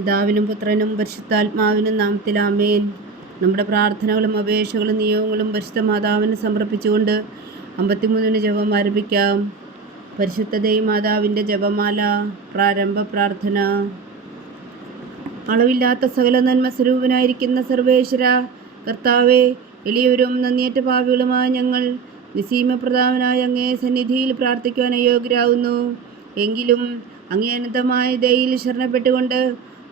പിതാവിനും പുത്രനും പരിശുദ്ധാത്മാവിനും നാമത്തിൽ ആമേൻ. നമ്മുടെ പ്രാർത്ഥനകളും അപേക്ഷകളും നിയോഗങ്ങളും പരിശുദ്ധ മാതാവിന് സമർപ്പിച്ചുകൊണ്ട് 53 ജപം ആരംഭിക്കാം. പരിശുദ്ധ ദൈവമാതാവിൻ്റെ ജപമാല. പ്രാരംഭ പ്രാർത്ഥന. അളവില്ലാത്ത സകല നന്മ സ്വരൂപനായിരിക്കുന്ന സർവേശ്വര കർത്താവെ, എളിയവരും നന്ദിയേറ്റ പാപികളുമായ ഞങ്ങൾ നിസീമപ്രധാനമായ അങ്ങേ സന്നിധിയിൽ പ്രാർത്ഥിക്കുവാൻ അയോഗ്യരാകുന്നു. എങ്കിലും അങ്ങേ അനന്തമായ ദയയിൽ ശരണപ്പെട്ടുകൊണ്ട്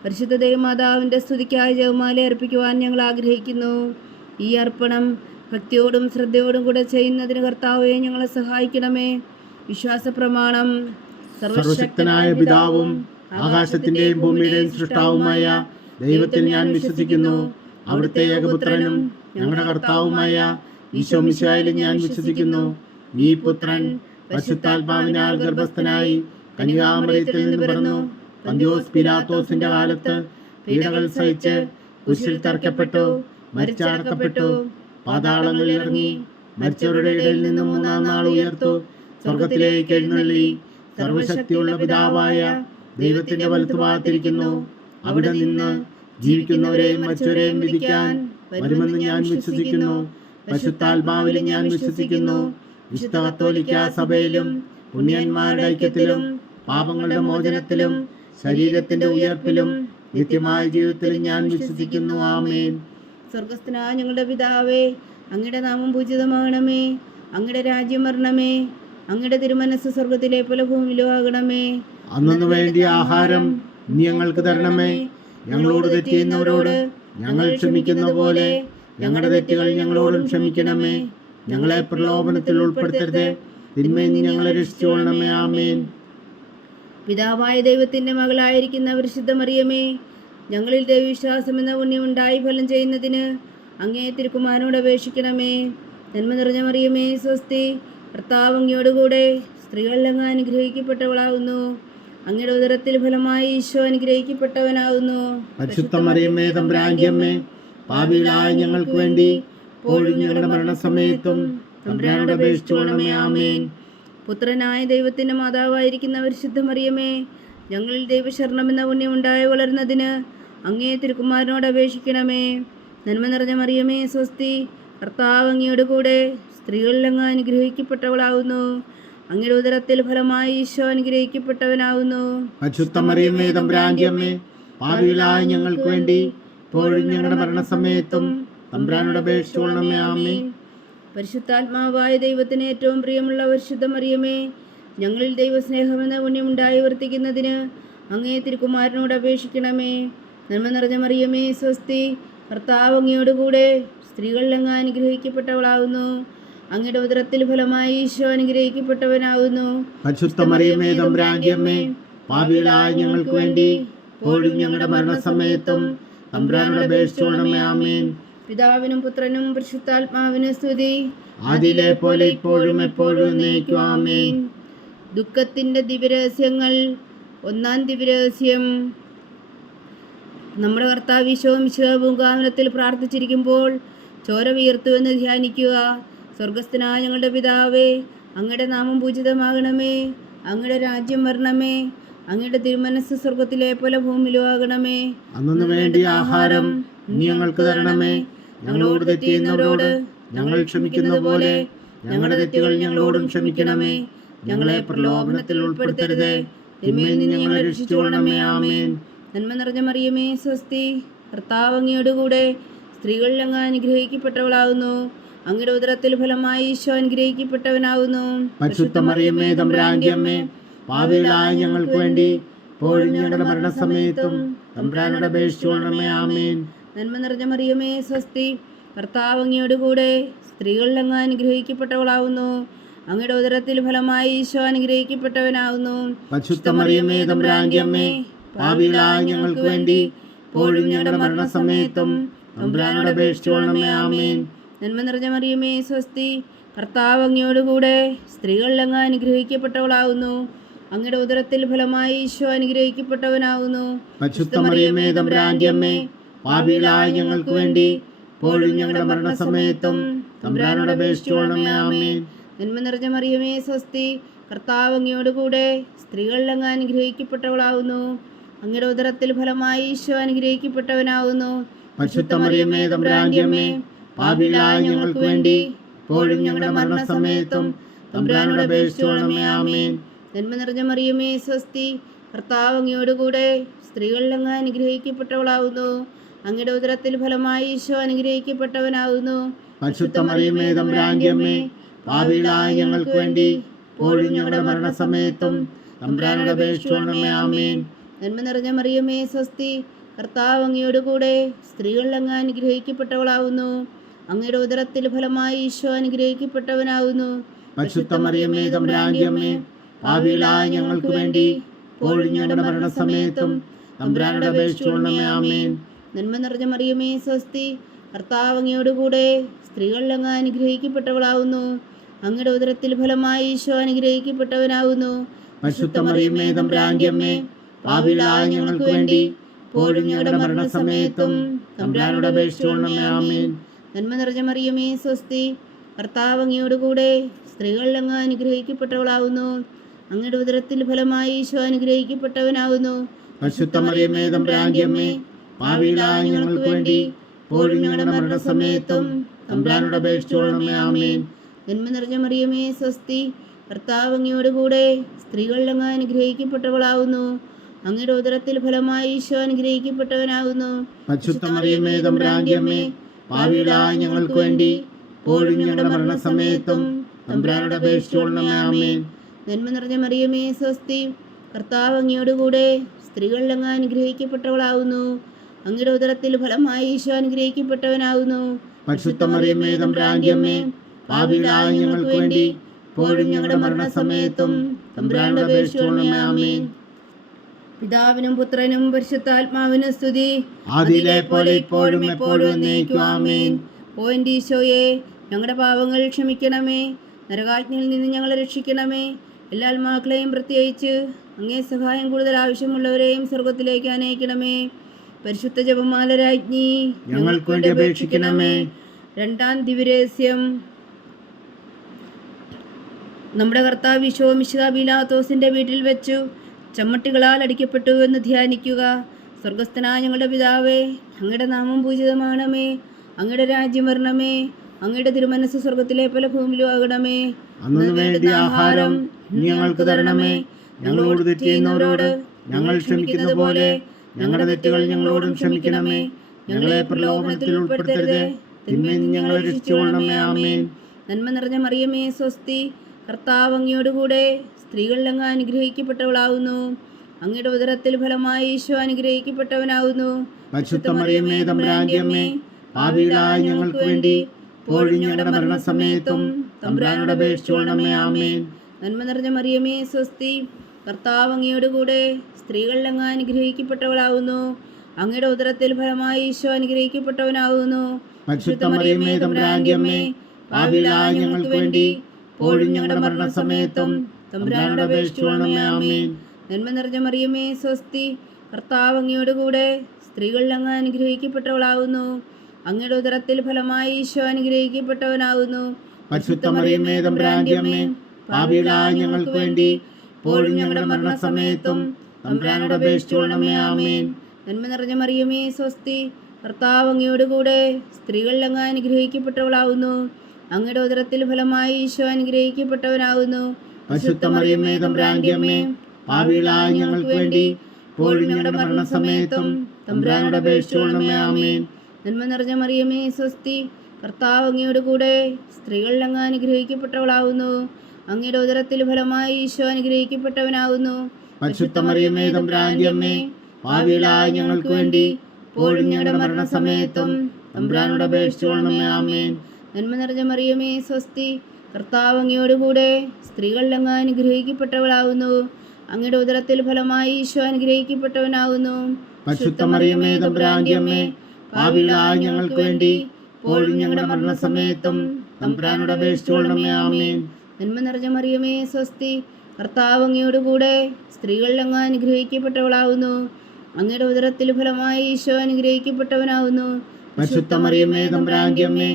പരിശുദ്ധ ദൈവമാതാവിൻ്റെ സ്തുതിക്കായി ജപമാല അർപ്പിക്കുവാൻ ഞങ്ങൾ ആഗ്രഹിക്കുന്നു. ഈ അർപ്പണം ഭക്തിയോടും ശ്രദ്ധയോടും കൂടെ ചെയ്യുന്നതിന് കർത്താവെ ഞങ്ങളെ സഹായിക്കണമേ. വിശ്വാസ പ്രമാണം. സർവശക്തനായ പിതാവും ആകാശത്തിന്റെയും ഭൂമിയുടെയും സൃഷ്ടാവുമായ ദൈവത്തിൽ ഞാൻ വിശ്വസിക്കുന്നു. അവിടുത്തെ ഏകപുത്രനും ഞങ്ങളുടെ കർത്താവുമായ ഈശോ മിശിഹായിൽ ഞാൻ വിശ്വസിക്കുന്നു. ഈ പുത്രൻ പരിശുദ്ധാത്മാവിനാൽ ഗർഭസ്ഥനായി കന്യാമറിയത്തിൽ നിന്ന് പിറന്നു. പന്തിയോസ് പിലാത്തോസിന്റെ കാലത്ത് പീഡകൾ സഹിച്ച് കുരിശിൽ തറയ്ക്കപ്പെട്ടു, മരിച്ചടക്കപ്പെട്ടു, പാതാളങ്ങളിൽ ഇറങ്ങി, മരിച്ചവരുടെ ഇടയിൽ നിന്നും 3-ാം നാൾ ഉയർത്തു, സ്വർഗത്തിലേക്ക് എഴുന്നള്ളി, സർവശക്തിയുള്ള പിതാവായ ദൈവത്തിന്റെ വലത്തുഭാഗത്തിരിക്കുന്നു. അവിടെ നിന്ന് ജീവിക്കുന്നവരെയും മരിച്ചവരെയും വിധിക്കാൻ വരുമെന്ന് ഞാൻ വിശ്വസിക്കുന്നു. പരിശുദ്ധാത്മാവിലും ഞാൻ വിശ്വസിക്കുന്നു. വിശുദ്ധ കത്തോലിക്കാ സഭയിലും പുണ്യന്മാരുടെ ഐക്യത്തിലും പാപങ്ങളുടെ മോചനത്തിലും ശരീരത്തിന്റെ ഉയർപ്പിലും നിത്യമായ ജീവിതത്തിലും ഞാൻ വിശ്വസിക്കുന്നു. ആമേൻ. സ്വർഗസ്ഥനായ ഞങ്ങളുടെ പിതാവേ, അങ്ങയുടെ നാമം പൂജിതമാകണമേ. അങ്ങയുടെ രാജ്യം വരണമേ. അങ്ങയുടെ തിരുമനസ് സ്വർഗത്തിലെ പോലെ ഭൂമിയിലും ആകണമേ. അന്നു വേണ്ടിയ ആഹാരം നീ ഞങ്ങൾക്ക് തരണമേ. ഞങ്ങളോട് തെറ്റ് ചെയ്യുന്നവരോട് ഞങ്ങൾ ക്ഷമിക്കുന്ന പോലെ ഞങ്ങളുടെ തെറ്റുകൾ ഞങ്ങളോടും ക്ഷമിക്കണമേ. ഞങ്ങളെ പ്രലോഭനത്തിൽ ഉൾപ്പെടുത്തരുത്, തിന്മയിൽ നീ ഞങ്ങളെ രക്ഷിച്ചുകൊള്ളണമേ. ആമേൻ. പിതാവായ ദൈവത്തിന്റെ മകളായിരിക്കുന്ന പരിശുദ്ധ മറിയമേ, ഞങ്ങളിൽ ദൈവവിശ്വാസം എന്ന പുണ്യമുണ്ടായി ഫലം ചെയ്യുന്നതിന് അങ്ങേ തിരുക്കുമാരനോട് അപേക്ഷിക്കണമേ. നന്മ നിറഞ്ഞ മറിയമേ, സ്വസ്തി, കർത്താവ് അങ്ങയോടുകൂടെ സ്ത്രീകളിൽ അങ്ങ് അനുഗ്രഹിക്കപ്പെട്ടവളാകുന്നു. അങ്ങയുടെ ഉദരത്തിൽ ഫലമായി ഈശോ അനുഗ്രഹിക്കപ്പെട്ടവനാകുന്നു. പരിശുദ്ധ മറിയമേ, തമ്പുരാന്റെ അമ്മേ, പാപികളായ ഞങ്ങൾക്ക് വേണ്ടി ഇപ്പോഴും ഞങ്ങളുടെ മരണസമയത്തും തമ്പുരാനോട് അപേക്ഷിച്ചുകൊള്ളണമേ. ആമേൻ. പുത്രനായ ദൈവത്തിന്റെ മാതാവായിരിക്കുന്ന പരിശുദ്ധ മറിയമേ, ഞങ്ങളിൽ ദൈവശരണമെന്ന പുണ്യമുണ്ടായി വളരുന്നതിന് അങ്ങേ തിരുക്കുമാരനോട് അപേക്ഷിക്കണമേ. നന്മ നിറഞ്ഞ മറിയമേ, സ്വസ്തി, കർത്താവ് അങ്ങയോട് കൂടെ സ്ത്രീകളിൽ അങ്ങ് അനുഗ്രഹിക്കപ്പെട്ടവളാകുന്നു. അങ്ങയുടെ ഉദരത്തിൽ ഫലമായി ഈശോ അനുഗ്രഹിക്കപ്പെട്ടവനാകുന്നു. പരിശുദ്ധ മറിയമേ, തമ്പുരാന്റെ അമ്മേ, പാപികളായ ഞങ്ങൾക്ക് വേണ്ടി ഇപ്പോഴും ഞങ്ങളുടെ മരണസമയത്തും തമ്പുരാനോട് അപേക്ഷിച്ചുകൊള്ളണമേ. ആമേൻ. പരിശുദ്ധാത്മാവായ ദൈവത്തിന് ഏറ്റവും പ്രിയമുള്ള പരിശുദ്ധ മറിയമേ, ഞങ്ങളിൽ ദൈവസ്നേഹമെന്ന പുണ്യമുണ്ടായി വർത്തിക്കുന്നതിന് അങ്ങേ തിരുക്കുമാരനോട് അപേക്ഷിക്കണമേ. നന്മ നിറഞ്ഞ മറിയമേ, സ്വസ്തി, കർത്താവ് അങ്ങയോട് കൂടെ സ്ത്രീകളിൽ അങ്ങ് അനുഗ്രഹിക്കപ്പെട്ടവളാകുന്നു. അങ്ങയുടെ ഉദരത്തിൽ ഫലമായി ഈശോ അനുഗ്രഹിക്കപ്പെട്ടവനാകുന്നു. പരിശുദ്ധ മറിയമേ, തമ്പുരാന്റെ അമ്മേ, പാപികളായ ഞങ്ങൾക്ക് വേണ്ടി ഇപ്പോഴും ഞങ്ങളുടെ മരണസമയത്തും തമ്പുരാനോട് അപേക്ഷിച്ചുകൊള്ളണമേ. ആമേൻ. പിതാവിനും പുത്രനും പരിശുദ്ധാത്മാവിനും സ്തുതി, ആദിയിലെ പോലെ ഇപ്പോഴും എപ്പോഴും എന്നേക്കും. ആമേൻ. ദുഃഖത്തിന്റെ ദിവ്യരഹസ്യങ്ങൾ. 1-ാം ദിവ്യരഹസ്യം. നമ്മുടെ കർത്താവ് ഈശോ മിശിഹാ പൂങ്കാവനത്തിൽ പ്രാർത്ഥിച്ചിരിക്കുമ്പോൾ ചോര വിയർത്തുവെന്ന് ധ്യാനിക്കുക. സ്വർഗസ്ഥനായ ഞങ്ങളുടെ പിതാവേ, അങ്ങയുടെ നാമം പൂജിതമാകണമേ. അങ്ങയുടെ രാജ്യം വരണമേ. അങ്ങയുടെ തിരുമനസ് സ്വർഗത്തിലെ പോലെ ഭൂമിയിലും ആകണമേ. അന്നു വേണ്ടിയ ആഹാരം നീ ഞങ്ങൾക്ക് തരണമേ. ഞങ്ങളോട് തെറ്റ് ചെയ്യുന്നവരോട് ഞങ്ങൾ ക്ഷമിക്കുന്നത് പോലെ ഞങ്ങളുടെ തെറ്റുകൾ ഞങ്ങളോടും ക്ഷമിക്കണമേ. ഞങ്ങളെ പ്രലോഭനത്തിൽ ഉൾപ്പെടുത്തരുത്, തിന്മയിൽ നിന്ന് ഞങ്ങളെ രക്ഷിച്ചുകൊള്ളണമേ. ആമേൻ. നന്മ നിറഞ്ഞ മറിയമേ, സ്വസ്തി, കർത്താവ് അങ്ങയോട് കൂടെ സ്ത്രീകളിൽ അങ്ങ് അനുഗ്രഹിക്കപ്പെട്ടവളാകുന്നു. അങ്ങയുടെ ഉദരത്തിൽ ഫലമായി ഈശോ അനുഗ്രഹിക്കപ്പെട്ടവനാകുന്നു. പരിശുദ്ധ മറിയമേ, തമ്പുരാന്റെ അമ്മേ, പാപികളായ ഞങ്ങൾക്ക് വേണ്ടി ഇപ്പോഴും ഞങ്ങളുടെ മരണസമയത്തും തമ്പുരാനോട് അപേക്ഷിച്ചുകൊള്ളണമേ. ആമേൻ. നന്മ നിറഞ്ഞ മറിയമേ, സ്വസ്തി, കർത്താവ് അങ്ങയോട് കൂടെ സ്ത്രീകളിൽ അങ്ങ് അനുഗ്രഹിക്കപ്പെട്ടവളാകുന്നു. അങ്ങയുടെ ഉദരത്തിൽ ഫലമായി ഈശോ അനുഗ്രഹിക്കപ്പെട്ടവനാകുന്നു. പരിശുദ്ധ മറിയമേ, തമ്പുരാന്റെ അമ്മേ, പാപികളായ ഞങ്ങൾക്ക് വേണ്ടി ഇപ്പോഴും ഞങ്ങളുടെ മരണസമയത്തും തമ്പുരാനോട് അപേക്ഷിച്ചുകൊള്ളണമേ. ആമേൻ. നന്മ നിറഞ്ഞ മറിയമേ, സ്വസ്തി, കർത്താവ് അങ്ങയോട് കൂടെ സ്ത്രീകളിൽ അങ്ങ് അനുഗ്രഹിക്കപ്പെട്ടവളാകുന്നു. അങ്ങയുടെ ഉദരത്തിൽ ഫലമായി ഈശോ അനുഗ്രഹിക്കപ്പെട്ടവനാകുന്നു. പരിശുദ്ധ മറിയമേ, തമ്പുരാന്റെ അമ്മേ, പാപികളായ ഞങ്ങൾക്ക് വേണ്ടി ഇപ്പോഴും ഞങ്ങളുടെ മരണസമയത്തും തമ്പുരാനോട് അപേക്ഷിച്ചുകൊള്ളണമേ. ആമേൻ. നന്മ നിറഞ്ഞ മറിയമേ, സ്വസ്തി, കർത്താവ് അങ്ങയോട് കൂടെ സ്ത്രീകളിൽ അങ്ങ് അനുഗ്രഹിക്കപ്പെട്ടവളാകുന്നു. അങ്ങയുടെ ഉദരത്തിൽ ഫലമായി ഈശോ അനുഗ്രഹിക്കപ്പെട്ടവനാകുന്നു. പരിശുദ്ധ മറിയമേ തമ്പുരാന്റെ അമ്മേ, പാപികളായ ഞങ്ങൾക്ക് വേണ്ടി ഇപ്പോഴും ഞങ്ങളുടെ മരണസമയത്തും തമ്പുരാനോട് അപേക്ഷിച്ചുകൊള്ളണമേ. ആമേൻ. നന്മ നിറഞ്ഞ മറിയമേ സ്വസ്തി, കർത്താവ് അങ്ങയോടുകൂടെ സ്ത്രീകളിൽ അങ്ങ് അനുഗ്രഹിക്കപ്പെട്ടവളാകുന്നു. അങ്ങയുടെ ഉദരത്തിൽ ഫലമായി ഈശോ അനുഗ്രഹിക്കപ്പെട്ടവനാകുന്നു. പരിശുദ്ധ മറിയമേ തമ്പുരാന്റെ അമ്മേ, പാപികളായ ഞങ്ങൾക്ക് വേണ്ടി ഇപ്പോഴും ഞങ്ങളുടെ മരണസമയത്തും തമ്പുരാനോട് അപേക്ഷിച്ചുകൊള്ളണമേ. ആമേൻ. നന്മ നിറഞ്ഞ മറിയമേ സ്വസ്തി, കർത്താവ് അങ്ങയോടുകൂടെ സ്ത്രീകളിൽ അങ്ങ് അനുഗ്രഹിക്കപ്പെട്ടവളാകുന്നു. അങ്ങയുടെ ഉദരത്തിൽ ഫലമായി ഈശോ അനുഗ്രഹിക്കപ്പെട്ടവനാകുന്നു. പരിശുദ്ധ മറിയമേ തമ്പുരാന്റെ അമ്മേ, പാപികളായ ഞങ്ങൾക്ക് വേണ്ടി ഇപ്പോഴും ഞങ്ങളുടെ മരണസമയത്തും തമ്പുരാനോട് അപേക്ഷിച്ചുകൊള്ളണമേ. ആമേൻ. നന്മ നിറഞ്ഞ മറിയമേ സ്വസ്തി, കർത്താവ് അങ്ങയോടുകൂടെ സ്ത്രീകളിൽ അങ്ങ് അനുഗ്രഹിക്കപ്പെട്ടവളാകുന്നു. അങ്ങയുടെ ഉദരത്തിൽ ഫലമായി ഈശോ അനുഗ്രഹിക്കപ്പെട്ടവനാകുന്നു. പരിശുദ്ധ മറിയമേ തമ്പുരാന്റെ അമ്മേ, പാപികളായ ഞങ്ങൾക്ക് വേണ്ടി ഇപ്പോഴും ഞങ്ങളുടെ മരണസമയത്തും തമ്പുരാനോട് അപേക്ഷിച്ചുകൊള്ളണമേ. ആമേൻ. നന്മ നിറഞ്ഞ മറിയമേ സ്വസ്തി, കർത്താവ് അങ്ങയോടുകൂടെ സ്ത്രീകളിൽ അങ്ങ് അനുഗ്രഹിക്കപ്പെട്ടവളാകുന്നു. അങ്ങയുടെ ഉദരത്തിൽ ഫലമായി ഈശോ അനുഗ്രഹിക്കപ്പെട്ടവനാകുന്നു. പരിശുദ്ധ മറിയമേ തമ്പുരാന്റെ അമ്മേ, പാപികളായ ഞങ്ങൾക്ക് വേണ്ടി ഇപ്പോഴും ഞങ്ങളുടെ മരണസമയത്തും തമ്പുരാനോട് അപേക്ഷിച്ചുകൊള്ളണമേ. ആമേൻ. നന്മ നിറഞ്ഞ മറിയമേ സ്വസ്തി, കർത്താവ് അങ്ങയോടുകൂടെ സ്ത്രീകളിൽ അങ്ങ് അനുഗ്രഹിക്കപ്പെട്ടവളാകുന്നു. അങ്ങയുടെ ഉദരത്തിൽ ഫലമായി ഈശോ അനുഗ്രഹിക്കപ്പെട്ടവനാകുന്നു. പരിശുദ്ധ മറിയമേ തമ്പുരാന്റെ അമ്മേ, പാപികളായ ഞങ്ങൾക്ക് വേണ്ടി ഇപ്പോഴും ഞങ്ങളുടെ മരണസമയത്തും തമ്പുരാനോട് അപേക്ഷിച്ചുകൊള്ളണമേ. ആമേൻ. നന്മ നിറഞ്ഞ മറിയമേ സ്വസ്തി, കർത്താവ് അങ്ങയോടുകൂടെ സ്ത്രീകളിൽ അങ്ങ് അനുഗ്രഹിക്കപ്പെട്ടവളാകുന്നു. അങ്ങയുടെ ഉദരത്തിൽ ഫലമായി ഈശോ അനുഗ്രഹിക്കപ്പെട്ടവനാകുന്നു. പരിശുദ്ധ മറിയമേ തമ്പുരാന്റെ അമ്മേ, പാപികളായ ഞങ്ങൾക്ക് വേണ്ടി ഇപ്പോഴും ഞങ്ങളുടെ മരണസമയത്തും തമ്പുരാനോട് അപേക്ഷിച്ചുകൊള്ളണമേ. ആമേൻ. പിതാവിനും പുത്രനും പരിശുദ്ധാത്മാവിനും സ്തുതി, ആദിയിലെ പോലെ ഇപ്പോഴും എപ്പോഴും എന്നേക്കും. ആമേൻ. ഓ എൻ്റെ ഈശോയെ, ഞങ്ങളുടെ പാപങ്ങൾ ക്ഷമിക്കണമേ, നരകാജ്ഞയിൽ നിന്ന് ഞങ്ങളെ രക്ഷിക്കണമേ. എല്ലാ ആത്മാക്കളെയും പ്രത്യേകിച്ച് അങ്ങേ സഹായം കൂടുതൽ ആവശ്യമുള്ളവരെയും സ്വർഗത്തിലേക്ക് അനയിക്കണമേ. പരിശുദ്ധ ജപമാല രാജ്ഞി, ഞങ്ങൾക്ക് വേണ്ടി അപേക്ഷിക്കണമേ. രണ്ടാം ദിവ്യരഹസ്യം. നമ്മുടെ കർത്താവ് ഈശോ മിശിഹാ പീലാത്തോസിന്റെ വീട്ടിൽ വെച്ചു ചമ്മട്ടികളാൽ അടിക്കപ്പെട്ടു എന്ന് ധ്യാനിക്കുക. സ്വർഗസ്ഥനായ ഞങ്ങളുടെ പിതാവേ, അങ്ങയുടെ നാമം പൂജിതമാണമേ, അങ്ങയുടെ രാജ്യം വരണമേ, അങ്ങയുടെ തിരുമനസ് സ്വർഗത്തിലെ പോലെ ഭൂമിയിലും ആകണമേ. അന്നു വേണ്ടി ആഹാരം ഞങ്ങൾക്ക് തരണമേ. ഞങ്ങളോട് തെറ്റ് ചെയ്യുന്നവരോട് ഞങ്ങൾ ക്ഷമിക്കുന്നത് പോലെ ഞങ്ങളുടെ തെറ്റുകൾ ഞങ്ങളോടും ക്ഷമിക്കണമേ. ഞങ്ങളെ പ്രലോഭനത്തിൽ ഉൾപ്പെടുത്തരുതേ, തിന്മയിൽ നിന്ന് ഞങ്ങളെ രക്ഷിച്ചുകൊള്ളണമേ. ആമേൻ. നന്മ നിറഞ്ഞ മറിയമേ സ്വസ്തി, കർത്താവ് അങ്ങയോടുകൂടെ സ്ത്രീകളിൽ അങ്ങ് അനുഗ്രഹിക്കപ്പെട്ടവളാകുന്നു. അങ്ങയുടെ ഉദരത്തിൽ ഫലമായി ഈശോ അനുഗ്രഹിക്കപ്പെട്ടവനാകുന്നു. പരിശുദ്ധ മറിയമേ തമ്പുരാന്റെ അമ്മേ, പാപികളായ ഞങ്ങൾക്ക് വേണ്ടി ഇപ്പോഴും ഞങ്ങളുടെ മരണസമയത്തും തമ്പുരാനോട് അപേക്ഷിച്ചുകൊള്ളണമേ. ആമേൻ. നന്മ നിറഞ്ഞ മറിയമേ സ്വസ്തി, കർത്താവ് അങ്ങയോടുകൂടെ സ്ത്രീകളിൽ അങ്ങ് അനുഗ്രഹിക്കപ്പെട്ടവളാകുന്നു. അങ്ങയുടെ ഉദരത്തിൽ ഫലമായി ഈശോ അനുഗ്രഹിക്കപ്പെട്ടവനാകുന്നു. പരിശുദ്ധ മറിയമേ തമ്പുരാന്റെ അമ്മേ, പാപികളായ ഞങ്ങൾക്ക് വേണ്ടി ഇപ്പോഴും ഞങ്ങളുടെ മരണസമയത്തും തമ്പുരാനോട് അപേക്ഷിച്ചുകൊള്ളണമേ. ആമേൻ. നന്മ നിറഞ്ഞ മറിയമേ സ്വസ്തി, കർത്താവ് അങ്ങയോടുകൂടെ സ്ത്രീകളിൽ അങ്ങ് അനുഗ്രഹിക്കപ്പെട്ടവളാകുന്നു. അങ്ങയുടെ ഉദരത്തിൽ ഫലമായി ഈശോ അനുഗ്രഹിക്കപ്പെട്ടവനാകുന്നു. പരിശുദ്ധ മറിയമേ തമ്പുരാന്റെ അമ്മേ, പാപികളായ ഞങ്ങൾക്ക് വേണ്ടി ഇപ്പോഴും ഞങ്ങളുടെ മരണസമയത്തും തമ്പുരാനോട് അപേക്ഷിച്ചുകൊള്ളണമേ. ആമേൻ. നന്മ നിറഞ്ഞ മറിയമേ സ്വസ്തി, കർത്താവ് അങ്ങയോടുകൂടെ സ്ത്രീകളിൽ അങ്ങ് അനുഗ്രഹിക്കപ്പെട്ടവളാകുന്നു. അങ്ങയുടെ ഉദരത്തിൽ ഫലമായി ഈശോ അനുഗ്രഹിക്കപ്പെട്ടവനാകുന്നു. പരിശുദ്ധ മറിയമേ തമ്പുരാന്റെ അമ്മേ, പാപികളായ ഞങ്ങൾക്ക് വേണ്ടി ഇപ്പോഴും ഞങ്ങളുടെ മരണസമയത്തും തമ്പുരാനോട് അപേക്ഷിച്ചുകൊള്ളണമേ. ആമേൻ. നന്മ നിറഞ്ഞ മറിയമേ സ്വസ്തി, കർത്താവ് അങ്ങയോടുകൂടെ സ്ത്രീകളിൽ അങ്ങ് അനുഗ്രഹിക്കപ്പെട്ടവളാകുന്നു. അങ്ങയുടെ ഉദരത്തിൽ ഫലമായി ഈശോ അനുഗ്രഹിക്കപ്പെട്ടവനാകുന്നു. പരിശുദ്ധ മറിയമേ തമ്പുരാന്റെ അമ്മേ, പാപികളായ ഞങ്ങൾക്ക് വേണ്ടി ഇപ്പോഴും ഞങ്ങളുടെ മരണസമയത്തും തമ്പുരാനോട് അപേക്ഷിച്ചുകൊള്ളണമേ. ആമേൻ. നന്മ നിറഞ്ഞ മറിയമേ സ്വസ്തി, കർത്താവ് അങ്ങയോടുകൂടെ സ്ത്രീകളിൽ അങ്ങ് അനുഗ്രഹിക്കപ്പെട്ടവളാകുന്നു. അങ്ങയുടെ ഉദരത്തിൽ ഫലമായി ഈശോ അനുഗ്രഹിക്കപ്പെട്ടവനാകുന്നു. പരിശുദ്ധ മറിയമേ തമ്പുരാന്റെ അമ്മേ, പാപികളായ ഞങ്ങൾക്ക് വേണ്ടി ഇപ്പോഴും ഞങ്ങളുടെ മരണസമയത്തും തമ്പുരാനോട് അപേക്ഷിച്ചുകൊള്ളണമേ. ആമേൻ. നന്മ നിറഞ്ഞ മറിയമേ സ്വസ്തി, കർത്താവ് അങ്ങയോടുകൂടെ സ്ത്രീകളിൽ അങ്ങ് അനുഗ്രഹിക്കപ്പെട്ടവളാകുന്നു. അങ്ങയുടെ ഉദരത്തിൽ ഫലമായി ഈശോ അനുഗ്രഹിക്കപ്പെട്ടവനാകുന്നു. പരിശുദ്ധ മറിയമേ തമ്പുരാന്റെ അമ്മേ,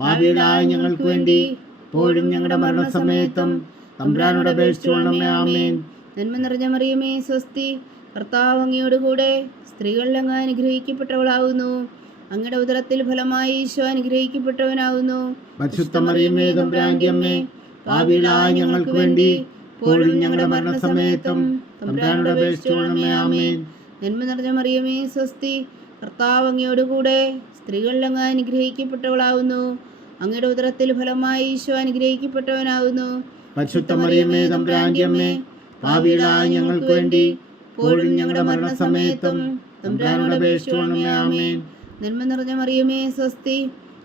പാപികളായ ഞങ്ങൾക്ക് വേണ്ടി ഇപ്പോഴും ഞങ്ങളുടെ മരണസമയത്തും തമ്പുരാനോട് അപേക്ഷിച്ചുകൊള്ളണമേ. ആമേൻ. നന്മ നിറഞ്ഞ മറിയമേ സ്വസ്തി, കർത്താവ് അങ്ങയോടുകൂടെ സ്ത്രീകളിൽ അങ്ങ് അനുഗ്രഹിക്കപ്പെട്ടവളാവുന്നു. അങ്ങയുടെ ഉദരത്തിൽ ഫലമായി ഈശോ അനുഗ്രഹിക്കപ്പെട്ടവനാവുന്നു. പരിശുദ്ധ മറിയമേ തമ്പുരാന്റെ അമ്മേ, പാപികളായ ഞങ്ങൾക്ക് വേണ്ടി ഇപ്പോഴും ഞങ്ങളുടെ മരണസമയത്തും തമ്പുരാനോട് അപേക്ഷിച്ചുകൊള്ളണമേ. ആമേൻ. നന്മ നിറഞ്ഞ മറിയമേ സ്വസ്തി, കർത്താവ് അങ്ങയോടുകൂടെ സ്ത്രീകളിൽ അങ്ങ് അനുഗ്രഹിക്കപ്പെട്ടവളാവുന്നു. അങ്ങയുടെ ഉദരത്തിൽ ഫലമായി ഈശോ അനുഗ്രഹിക്കപ്പെട്ടവനാവുന്നു. പരിശുദ്ധ മറിയമേ തമ്പുരാന്റെ അമ്മേ, പാപികളായ ഞങ്ങൾക്ക് വേണ്ടി ഇപ്പോഴും ഞങ്ങളുടെ മരണസമയത്തും തമ്പുരാനോട് അപേക്ഷിച്ചുകൊള്ളണമേ. ആമേൻ. നന്മ നിറഞ്ഞ മറിയമേ സ്വസ്തി,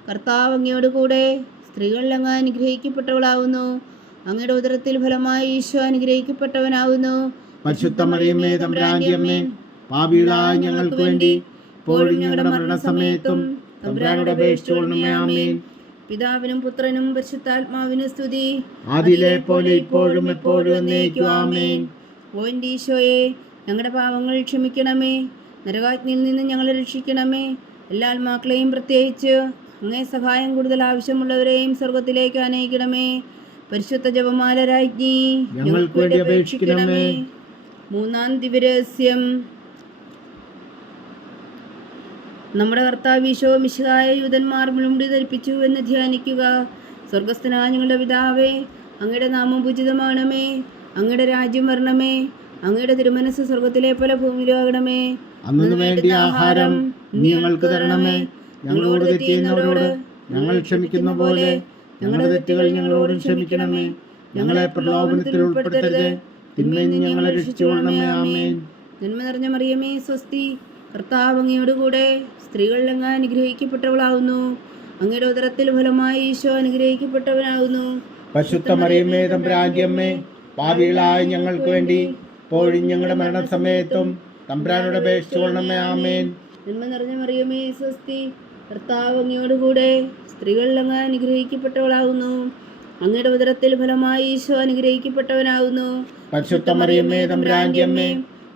കർത്താവ് അങ്ങയോടുകൂടെ സ്ത്രീകളിൽ അങ്ങ് അനുഗ്രഹിക്കപ്പെട്ടവളാവുന്നു. അങ്ങയുടെ ഉദരത്തിൽ ഫലമായി ഈശോ അനുഗ്രഹിക്കപ്പെട്ടവനാവുന്നു. പരിശുദ്ധ മറിയമേ തമ്പുരാന്റെ അമ്മേ, പാപികളായ ഞങ്ങൾക്ക് വേണ്ടി ഇപ്പോഴും ഞങ്ങളുടെ മരണസമയത്തും തമ്പുരാനോട് അപേക്ഷിച്ചുകൊള്ളണമേ. ആമേൻ. പിതാവിനും പുത്രനും പരിശുദ്ധാത്മാവിനും സ്തുതി, ആദിയിലെ പോലെ ഇപ്പോഴും എപ്പോഴും എന്നേക്കും. ആമേൻ. ഓ എൻ്റെ ഈശോയെ, ഞങ്ങളുടെ പാവങ്ങൾ ക്ഷമിക്കണമേ, നരകാഗ്നിയിൽ നിന്ന് ഞങ്ങളെ രക്ഷിക്കണമേ. എല്ലാ ആത്മാക്കളെയും പ്രത്യേകിച്ച് അങ്ങേ സഹായം കൂടുതൽ ആവശ്യമുള്ളവരെയും സ്വർഗത്തിലേക്ക് അനയിക്കണമേ. പരിശുദ്ധ ജപമാല രാജ്ഞി, ഞങ്ങൾക്ക് വേണ്ടി അപേക്ഷിക്കണമേ. മൂന്നാം ദിവരഹസ്യം. നമ്മുടെ കർത്താവ് ഈശോ മിശിഹായ യൂതന്മാർ മുൾമുടി ധരിപ്പിച്ചു എന്ന് ധ്യാനിക്കുക. സ്വർഗസ്ഥനായ ഞങ്ങളുടെ പിതാവേ, അങ്ങയുടെ നാമം പൂജിതമാണമേ, അങ്ങയുടെ രാജ്യം വരണമേ, അങ്ങയുടെ തിരുമനസ് സ്വർഗത്തിലെ പോലെ ഭൂമിയിലാകണമേ. അന്നു വേണ്ടിയ ആഹാരം നീ ഞങ്ങൾക്ക് തരണമേ. ഞങ്ങളോട് തെറ്റ് ചെയ്യുന്നവരോട് ഞങ്ങൾ ക്ഷമിക്കുന്ന പോലെ ഞങ്ങളുടെ തെറ്റുകൾ ഞങ്ങളോടും ക്ഷമിക്കണമേ. ഞങ്ങളെ പ്രലോഭനത്തിൽ ഉൾപ്പെടുത്തരുത്, തിന്മയിൽ നിന്ന് ഞങ്ങളെ രക്ഷിച്ചുകൊള്ളണമേ. ആമേൻ. നന്മ നിറഞ്ഞ മറിയമേ സ്വസ്തി, കർത്താവ് അങ്ങയോടുകൂടെ സ്ത്രീകളിൽ അങ്ങ് അനുഗ്രഹിക്കപ്പെട്ടവളാവുന്നു. അങ്ങയുടെ ഉദരത്തിൽ ഫലമായി ഈശോ അനുഗ്രഹിക്കപ്പെട്ടവനാവുന്നു. പരിശുദ്ധ മറിയമേ തമ്പുരാന്റെ അമ്മേ, പാപികളായ ഞങ്ങൾക്ക് വേണ്ടി ഇപ്പോഴും ഞങ്ങളുടെ മരണസമയത്തും തമ്പുരാനോട് അപേക്ഷിച്ചുകൊള്ളണമേ. ആമേൻ. നന്മ നിറഞ്ഞ മറിയമേ സ്വസ്തി, കർത്താവ് അങ്ങയോടുകൂടെ സ്ത്രീകളിൽ അങ്ങ് അനുഗ്രഹിക്കപ്പെട്ടവളാവുന്നു. അങ്ങയുടെ ഉദരത്തിൽ ഫലമായി ഈശോ അനുഗ്രഹിക്കപ്പെട്ടവനാവുന്നു. പരിശുദ്ധ മറിയമേ തമ്പുരാന്റെ അമ്മേ,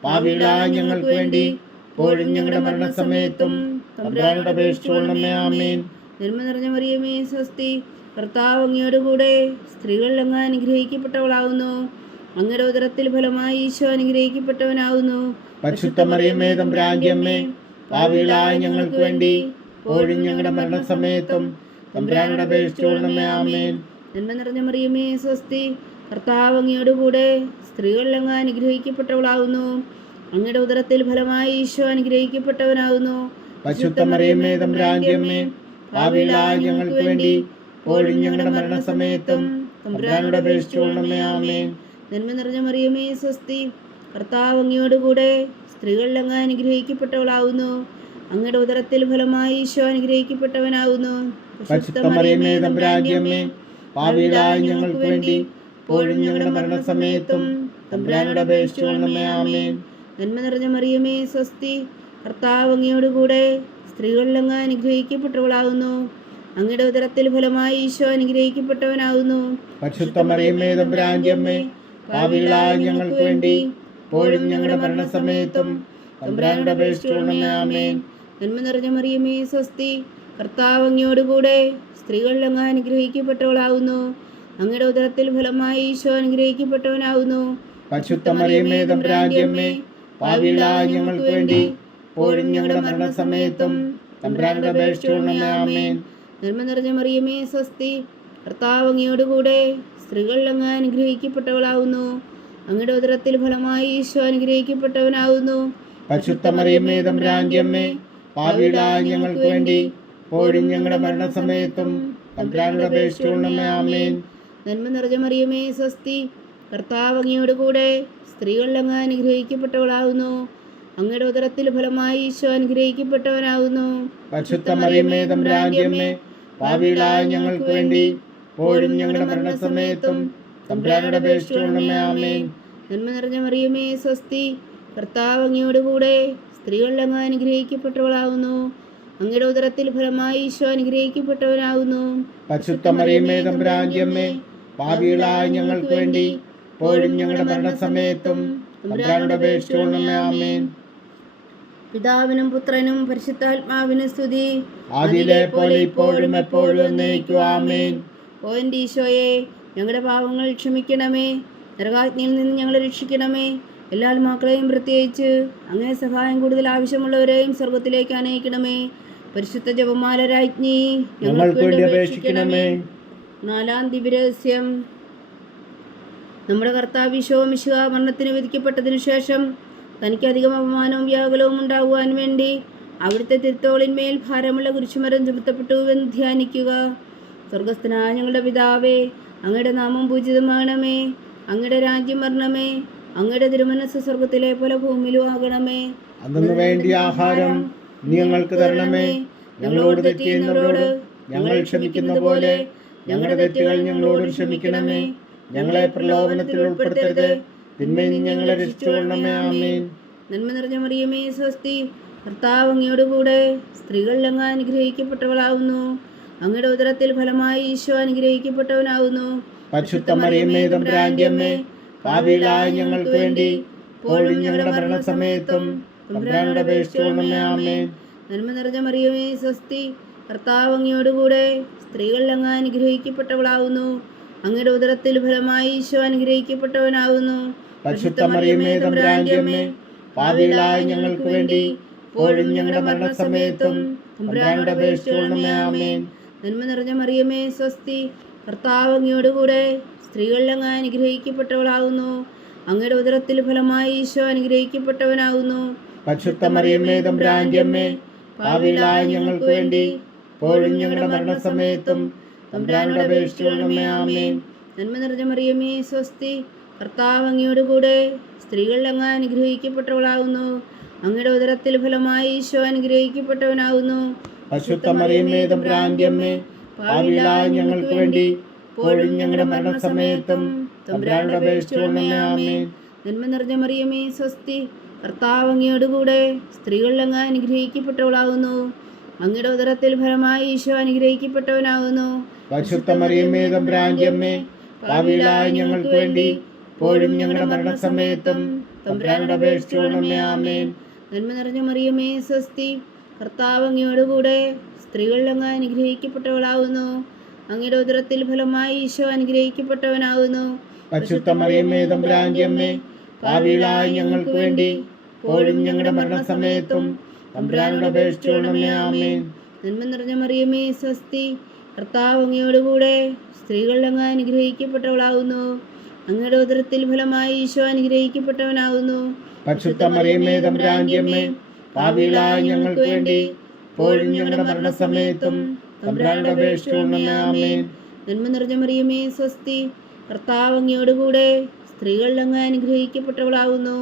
പാപികളായ ഞങ്ങൾക്ക് വേണ്ടി ഇപ്പോഴും ഞങ്ങളുടെ മരണസമയത്തും തമ്പുരാനോട് അപേക്ഷിച്ചുകൊള്ളണമേ. ആമേൻ. നന്മ നിറഞ്ഞ മറിയമേ സ്വസ്തി, കർത്താവ് അങ്ങയോടുകൂടെ സ്ത്രീകളിൽ അങ്ങ് അനുഗ്രഹിക്കപ്പെട്ടവളാവുന്നു. അങ്ങയുടെ ഉദരത്തിൽ ഫലമായി ഈശോ അനുഗ്രഹിക്കപ്പെട്ടവനാവുന്നു. പരിശുദ്ധ മറിയമേ തമ്പുരാന്റെ അമ്മേ, പാപികളായ ഞങ്ങൾക്ക് വേണ്ടി ഇപ്പോഴും ഞങ്ങളുടെ മരണസമയത്തും തമ്പുരാനോട് അപേക്ഷിച്ചുകൊള്ളണമേ. ആമേൻ. നന്മ നിറഞ്ഞ മറിയമേ സ്വസ്തി, കർത്താവ് അങ്ങയോടുകൂടെ സ്ത്രീകളിൽ അങ്ങ് അനുഗ്രഹിക്കപ്പെട്ടവളാവുന്നു. അങ്ങയുടെ ഉദരത്തിൽ ഫലമായി ഈശോ അനുഗ്രഹിക്കപ്പെട്ടവനാവുന്നു. പരിശുദ്ധ മറിയമേ തമ്പുരാന്റെ അമ്മേ, പാപികളായ ഞങ്ങൾക്ക് വേണ്ടി ഇപ്പോഴും ഞങ്ങളുടെ മരണസമയത്തും തമ്പുരാനോട് അപേക്ഷിച്ചുകൊള്ളണമേ. ആമേൻ. നന്മ നിറഞ്ഞ മറിയമേ സ്വസ്തി, കർത്താവ് അങ്ങയോടുകൂടെ സ്ത്രീകളിൽ അങ്ങ് അനുഗ്രഹിക്കപ്പെട്ടവളാവുന്നു. അങ്ങയുടെ ഉദരത്തിൽ ഫലമായി ഈശോ അനുഗ്രഹിക്കപ്പെട്ടവനാവുന്നു. പരിശുദ്ധ മറിയമേ തമ്പുരാന്റെ അമ്മേ, പാപികളായ ഞങ്ങൾക്ക് വേണ്ടി ഇപ്പോഴും ഞങ്ങളുടെ മരണസമയത്തും തമ്പുരാനോട് അപേക്ഷിച്ചുകൊള്ളണമേ. ആമേൻ. നന്മ നിറഞ്ഞ മറിയമേ സ്വസ്തി, കർത്താവ് അങ്ങയോടുകൂടെ സ്ത്രീകളിൽ അങ്ങ് അനുഗ്രഹിക്കപ്പെട്ടവളാവുന്നു. അങ്ങയുടെ ഉദരത്തിൽ ഫലമായി ഈശോ അനുഗ്രഹിക്കപ്പെട്ടവനാവുന്നു. പരിശുദ്ധ മറിയമേ തമ്പുരാന്റെ അമ്മേ, പാപികളായ ഞങ്ങൾക്ക് വേണ്ടി ഇപ്പോഴും ഞങ്ങളുടെ മരണസമയത്തും തമ്പുരാനോട് അപേക്ഷിച്ചുകൊള്ളണമേ. ആമേൻ. നന്മ നിറഞ്ഞ മറിയമേ സ്വസ്തി, കർത്താവ് അങ്ങയോടുകൂടെ സ്ത്രീകളിൽ അങ്ങ് അനുഗ്രഹിക്കപ്പെട്ടവളാവുന്നു. അങ്ങയുടെ ഉദരത്തിൽ ഫലമായി ഈശോ അനുഗ്രഹിക്കപ്പെട്ടവനാവുന്നു. പരിശുദ്ധ മറിയമേ തമ്പുരാന്റെ അമ്മേ, പാപികളായ ഞങ്ങൾക്ക് വേണ്ടി ഇപ്പോഴും ഞങ്ങളുടെ മരണസമയത്തും തമ്പുരാനോട് അപേക്ഷിച്ചുകൊള്ളണമേ. ആമേൻ. നന്മ നിറഞ്ഞ മറിയമേ സ്വസ്തി, കർത്താവ് അങ്ങയോടുകൂടെ സ്ത്രീകളിൽ അങ്ങ് അനുഗ്രഹിക്കപ്പെട്ടവളാവുന്നു. അങ്ങയുടെ ഉദരത്തിൽ ഫലമായി ഈശോ അനുഗ്രഹിക്കപ്പെട്ടവനാവുന്നു. പരിശുദ്ധ മറിയമേ തമ്പുരാന്റെ അമ്മേ, പാപികളായ ഞങ്ങൾക്ക് വേണ്ടി ഇപ്പോഴും ഞങ്ങളുടെ മരണസമയത്തും തമ്പുരാനോട് അപേക്ഷിച്ചുകൊള്ളണമേ. ആമേൻ. നന്മ നിറഞ്ഞ മറിയമേ സ്വസ്തി, കർത്താവ് അങ്ങയോടുകൂടെ സ്ത്രീകളിൽ അങ്ങ് അനുഗ്രഹിക്കപ്പെട്ടവളാവുന്നു. അങ്ങയുടെ ഉദരത്തിൽ ഫലമായി ഈശോ അനുഗ്രഹിക്കപ്പെട്ടവനാവുന്നു. പരിശുദ്ധ മറിയമേ തമ്പുരാന്റെ അമ്മേ, പാപികളായ ഞങ്ങൾക്ക് വേണ്ടി ഇപ്പോഴും ഞങ്ങളുടെ മരണസമയത്തും തമ്പുരാനോട് അപേക്ഷിച്ചുകൊള്ളണമേ. ആമേൻ. നന്മ നിറഞ്ഞ മറിയമേ സ്വസ്തി, കർത്താവ് അങ്ങയോടുകൂടെ സ്ത്രീകളിൽ അങ്ങ് അനുഗ്രഹിക്കപ്പെട്ടവളാവുന്നു. അങ്ങയുടെ ഉദരത്തിൽ ഫലമായി ഈശോ അനുഗ്രഹിക്കപ്പെട്ടവനാവുന്നു. പരിശുദ്ധ മറിയമേ തമ്പുരാന്റെ അമ്മേ, പാപികളായ ഞങ്ങൾക്ക് വേണ്ടി ഇപ്പോഴും ഞങ്ങളുടെ മരണസമയത്തും തമ്പുരാനോട് അപേക്ഷിച്ചുകൊള്ളണമേ. ആമേൻ. പിതാവിനും പുത്രനും പരിശുദ്ധാത്മാവിനും സ്തുതി, ആദിയിലെ പോലെ ഇപ്പോഴും എപ്പോഴും എന്നേക്കും. ആമേൻ. ഓ എൻ്റെ ഈശോയെ, ഞങ്ങളുടെ പാവങ്ങൾ ക്ഷമിക്കണമേ, നരകാഗ്നിയിൽ നിന്ന് ഞങ്ങളെ രക്ഷിക്കണമേ. എല്ലാ ആത്മാക്കളെയും പ്രത്യേകിച്ച് അങ്ങേ സഹായം കൂടുതൽ ആവശ്യമുള്ളവരെയും സ്വർഗത്തിലേക്ക് അനയിക്കണമേ. പരിശുദ്ധ ജപമാല രാജ്ഞി ഞങ്ങൾക്ക് വേണ്ടി അപേക്ഷിക്കണമേ. 4-ാം ദിവ്യരഹസ്യം. നമ്മുടെ കർത്താവ് ഈശോ മിശിഹാ മരണത്തിന് വിധിക്കപ്പെട്ടതിനു ശേഷം തനിക്കധികം അപമാനവും വ്യാകുലവും ഉണ്ടാകുവാൻ വേണ്ടി അവിടുത്തെ തിരുത്തോളിന്മേൽ ഭാരമുള്ള കുരിശുമരം ചുമത്തപ്പെട്ടുവെന്ന് ധ്യാനിക്കുക. സ്വർഗസ്ഥനായ ഞങ്ങളുടെ പിതാവേ, അങ്ങയുടെ നാമം പൂജിതമാകണമേ. അങ്ങയുടെ രാജ്യം വരണമേ. അങ്ങയുടെ തിരുമനസ്സ് സ്വർഗത്തിലെ പോലെ ഭൂമിയിലും ആകണമേ. അന്നു വേണ്ടിയ ആഹാരം നീ ഞങ്ങൾക്ക് തരണമേ. ഞങ്ങളോട് തെറ്റ് ചെയ്യുന്നവരോട് ഞങ്ങൾ ക്ഷമിക്കുന്ന പോലെ ഞങ്ങളുടെ തെറ്റുകൾ ഞങ്ങളോട് ക്ഷമിക്കണമേ. ഞങ്ങളെ പ്രലോഭനത്തിൽ ഉൾപ്പെടുത്തരുത്, തിന്മയിൽ നിന്ന് ഞങ്ങളെ രക്ഷിച്ചുകൊള്ളണമേ. ആമേൻ. നന്മ നിറഞ്ഞ മറിയമേ, സ്വസ്തി. കർത്താവ് അങ്ങയോട് കൂടെ സ്ത്രീകളിൽ അങ്ങ് അനുഗ്രഹിക്കപ്പെട്ടവളാവുന്നു. അങ്ങയുടെ ഉദരത്തിൽ ഫലമായി ഈശോ അനുഗ്രഹിക്കപ്പെട്ടവനാവുന്നു. പരിശുദ്ധ മറിയമേ, തമ്പുരാന്റെ അമ്മേ, പാപികളായ ഞങ്ങൾക്ക് വേണ്ടി ഇപ്പോഴും ഞങ്ങളുടെ മരണസമയത്തും തമ്പുരാനോട് അപേക്ഷിച്ചുകൊള്ളണമേ. ആമേൻ. നന്മ നിറഞ്ഞ മറിയമേ, സ്വസ്തി. കർത്താവ് അങ്ങയോട് കൂടെ സ്ത്രീകളിൽ അങ്ങ് അനുഗ്രഹിക്കപ്പെട്ടവളാവുന്നു. അങ്ങയുടെ ഉദരത്തിൽ ഫലമായി ഈശോ അനുഗ്രഹിക്കപ്പെട്ടവനാവുന്നു. പരിശുദ്ധ മറിയമേ, തമ്പുരാന്റെ അമ്മേ, പാപികളായ ഞങ്ങൾക്ക് വേണ്ടി ഇപ്പോഴും ഞങ്ങളുടെ മരണസമയത്തും തമ്പുരാനോട് അപേക്ഷിച്ചുകൊള്ളണമേ. ആമേൻ. നന്മ നിറഞ്ഞ മറിയമേ, സ്വസ്തി. കർത്താവ് അങ്ങയോട് കൂടെ സ്ത്രീകളിൽ അങ്ങ് അനുഗ്രഹിക്കപ്പെട്ടവളാവുന്നു. അങ്ങയുടെ ഉദരത്തിൽ ഫലമായി ഈശോ അനുഗ്രഹിക്കപ്പെട്ടവനാവുന്നു. പരിശുദ്ധ മറിയമേ, തമ്പുരാന്റെ അമ്മേ, പാപികളായ ഞങ്ങൾക്ക് വേണ്ടി ഇപ്പോഴും ഞങ്ങളുടെ മരണസമയത്തും തമ്പുരാനോട് അപേക്ഷിച്ചുകൊള്ളണമേ. ആമേൻ. നന്മ നിറഞ്ഞ മറിയമേ, സ്വസ്തി. കർത്താവ് അങ്ങയോട് കൂടെ സ്ത്രീകളിൽ അങ്ങ് അനുഗ്രഹിക്കപ്പെട്ടവളാവുന്നു. അങ്ങയുടെ ഉദരത്തിൽ ഫലമായി ഈശോ അനുഗ്രഹിക്കപ്പെട്ടവനാവുന്നു. പരിശുദ്ധ മറിയമേ, തമ്പുരാന്റെ അമ്മേ, പാപികളായ ഞങ്ങൾക്ക് വേണ്ടി ഇപ്പോഴും ഞങ്ങളുടെ മരണസമയത്തും തമ്പുരാനോട് അപേക്ഷിച്ചുകൊള്ളണമേ. ആമേൻ. നന്മ നിറഞ്ഞ മറിയമേ, സ്വസ്തി. കർത്താവ് അങ്ങയോട് കൂടെ സ്ത്രീകളിൽ അങ്ങ് അനുഗ്രഹിക്കപ്പെട്ടവളാവുന്നു. അങ്ങയുടെ ഉദരത്തിൽ ഫലമായി ഈശോ അനുഗ്രഹിക്കപ്പെട്ടവനാവുന്നു. പരിശുദ്ധ മറിയമേ, തമ്പുരാന്റെ അമ്മേ, പാപികളായ ഞങ്ങൾക്ക് വേണ്ടി ഇപ്പോഴും ഞങ്ങളുടെ മരണസമയത്തും തമ്പുരാനോട് അപേക്ഷിച്ചുകൊള്ളണമേ. ആമേൻ. നന്മ നിറഞ്ഞ മറിയമേ, സ്വസ്തി. കർത്താവ് അങ്ങയോട് കൂടെ സ്ത്രീകളിൽ അങ്ങ് അനുഗ്രഹിക്കപ്പെട്ടവളാവുന്നു. അങ്ങയുടെ ഉദരത്തിൽ ഫലമായി ഈശോ അനുഗ്രഹിക്കപ്പെട്ടവനാവുന്നു. പരിശുദ്ധ മറിയമേ, തമ്പുരാന്റെ അമ്മേ, പാപികളായ ഞങ്ങൾക്ക് വേണ്ടി ഇപ്പോഴും ഞങ്ങളുടെ മരണസമയത്തും തമ്പുരാനോട് അപേക്ഷിച്ചുകൊള്ളണമേ. ആമേൻ. നന്മ നിറഞ്ഞ മറിയമേ, സ്വസ്തി. കർത്താവ് അങ്ങയോട് കൂടെ സ്ത്രീകളിൽ അങ്ങ് അനുഗ്രഹിക്കപ്പെട്ടവളാവുന്നു. അങ്ങയുടെ ഉദരത്തിൽ ഫലമായി ഈശോ അനുഗ്രഹിക്കപ്പെട്ടവനാവുന്നു. പരിശുദ്ധ മറിയമേ, തമ്പുരാന്റെ അമ്മേ, പാപികളായ ഞങ്ങൾക്ക് വേണ്ടി ഇപ്പോഴും ഞങ്ങളുടെ മരണസമയത്തും തമ്പുരാനോട് അപേക്ഷിച്ചുകൊള്ളണമേ. ആമേൻ. നന്മ നിറഞ്ഞ മറിയമേ, സ്വസ്തി. കർത്താവ് അങ്ങയോട് കൂടെ സ്ത്രീകളിൽ അങ്ങ് അനുഗ്രഹിക്കപ്പെട്ടവളാവുന്നു.